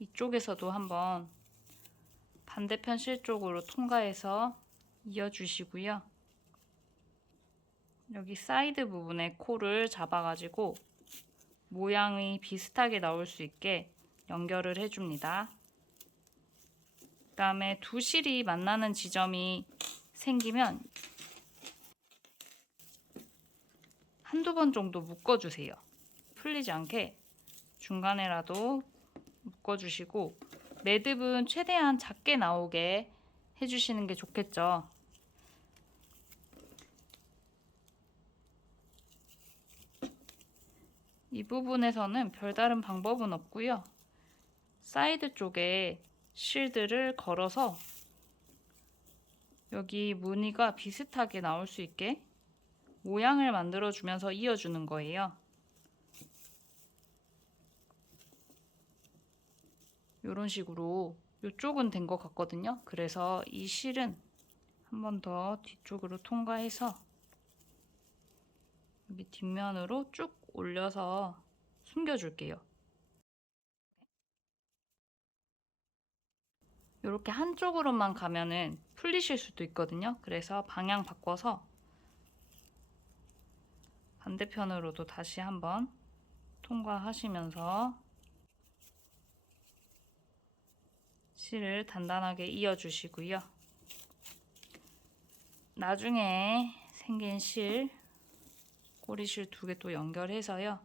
이쪽에서도 한번 반대편 실 쪽으로 통과해서 이어주시고요. 여기 사이드 부분에 코를 잡아가지고 모양이 비슷하게 나올 수 있게 연결을 해줍니다. 그 다음에 두 실이 만나는 지점이 생기면 한두 번 정도 묶어주세요. 풀리지 않게 중간에라도 묶어주시고 매듭은 최대한 작게 나오게 해주시는 게 좋겠죠. 이 부분에서는 별다른 방법은 없고요. 사이드 쪽에 실들을 걸어서 여기 무늬가 비슷하게 나올 수 있게 모양을 만들어 주면서 이어주는 거예요. 이런 식으로 이쪽은 된 것 같거든요. 그래서 이 실은 한 번 더 뒤쪽으로 통과해서 여기 뒷면으로 쭉 올려서 숨겨줄게요. 이렇게 한쪽으로만 가면은 풀리실 수도 있거든요. 그래서 방향 바꿔서 반대편으로도 다시 한번 통과하시면서 실을 단단하게 이어주시고요. 나중에 생긴 실, 꼬리실 두 개 또 연결해서요.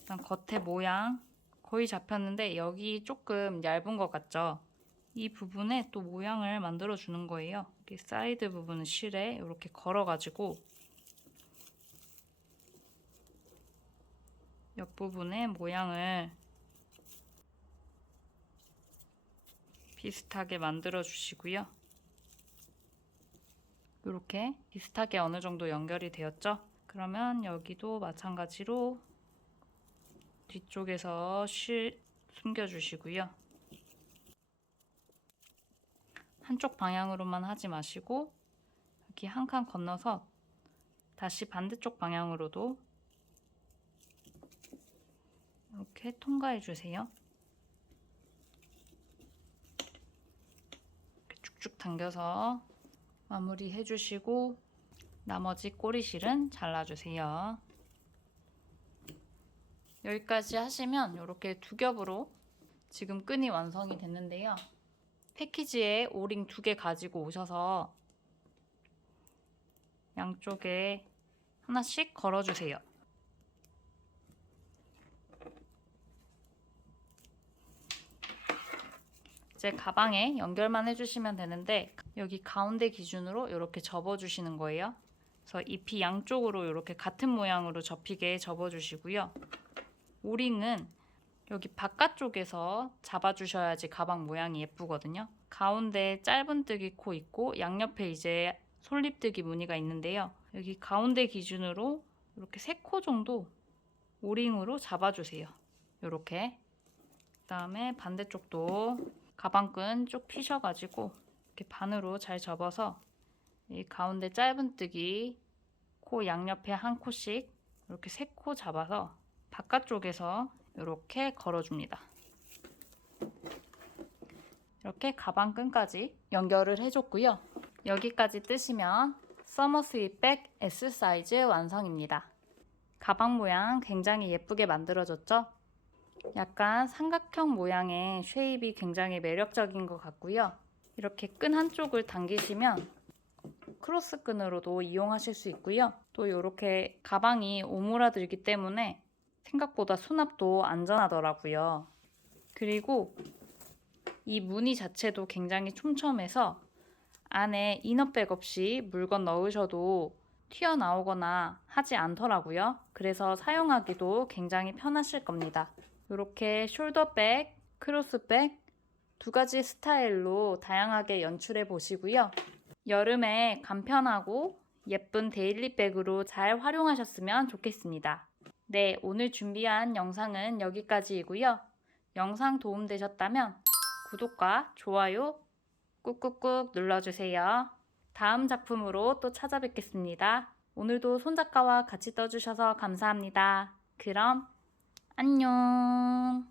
일단 겉에 모양 거의 잡혔는데 여기 조금 얇은 것 같죠? 이 부분에 또 모양을 만들어 주는 거예요. 이렇게 사이드 부분은 실에 이렇게 걸어가지고 옆부분에 모양을 비슷하게 만들어 주시고요. 이렇게 비슷하게 어느 정도 연결이 되었죠? 그러면 여기도 마찬가지로 뒤쪽에서 실 숨겨주시고요. 한쪽 방향으로만 하지 마시고 여기 한 칸 건너서 다시 반대쪽 방향으로도 이렇게 통과해 주세요. 이렇게 쭉쭉 당겨서 마무리 해주시고 나머지 꼬리실은 잘라주세요. 여기까지 하시면 이렇게 두 겹으로 지금 끈이 완성이 됐는데요. 패키지에 오링 2개 가지고 오셔서 양쪽에 하나씩 걸어주세요. 이제 가방에 연결만 해주시면 되는데 여기 가운데 기준으로 이렇게 접어주시는 거예요. 그래서 잎이 양쪽으로 이렇게 같은 모양으로 접히게 접어주시고요. 오링은 여기 바깥쪽에서 잡아주셔야지 가방 모양이 예쁘거든요. 가운데 짧은뜨기 코 있고 양옆에 이제 솔잎뜨기 무늬가 있는데요. 여기 가운데 기준으로 이렇게 3코 정도 오링으로 잡아주세요. 이렇게 그다음에 반대쪽도 가방끈 쭉 피셔가지고 이렇게 반으로 잘 접어서 이 가운데 짧은뜨기 코 양옆에 한 코씩 이렇게 3코 잡아서 바깥쪽에서 이렇게 걸어줍니다. 이렇게 가방끈까지 연결을 해줬고요. 여기까지 뜨시면 서머 스윗백 S 사이즈 완성입니다. 가방 모양 굉장히 예쁘게 만들어졌죠? 약간 삼각형 모양의 쉐입이 굉장히 매력적인 것 같고요. 이렇게 끈 한쪽을 당기시면 크로스 끈으로도 이용하실 수 있고요. 또 이렇게 가방이 오므라들기 때문에 생각보다 수납도 안전하더라고요. 그리고 이 무늬 자체도 굉장히 촘촘해서 안에 이너백 없이 물건 넣으셔도 튀어나오거나 하지 않더라고요. 그래서 사용하기도 굉장히 편하실 겁니다. 이렇게 숄더백, 크로스백 2가지 스타일로 다양하게 연출해 보시고요. 여름에 간편하고 예쁜 데일리백으로 잘 활용하셨으면 좋겠습니다. 네, 오늘 준비한 영상은 여기까지이고요. 영상 도움되셨다면 구독과 좋아요 꾹꾹꾹 눌러주세요. 다음 작품으로 또 찾아뵙겠습니다. 오늘도 손작가와 같이 떠주셔서 감사합니다. 그럼 안녕.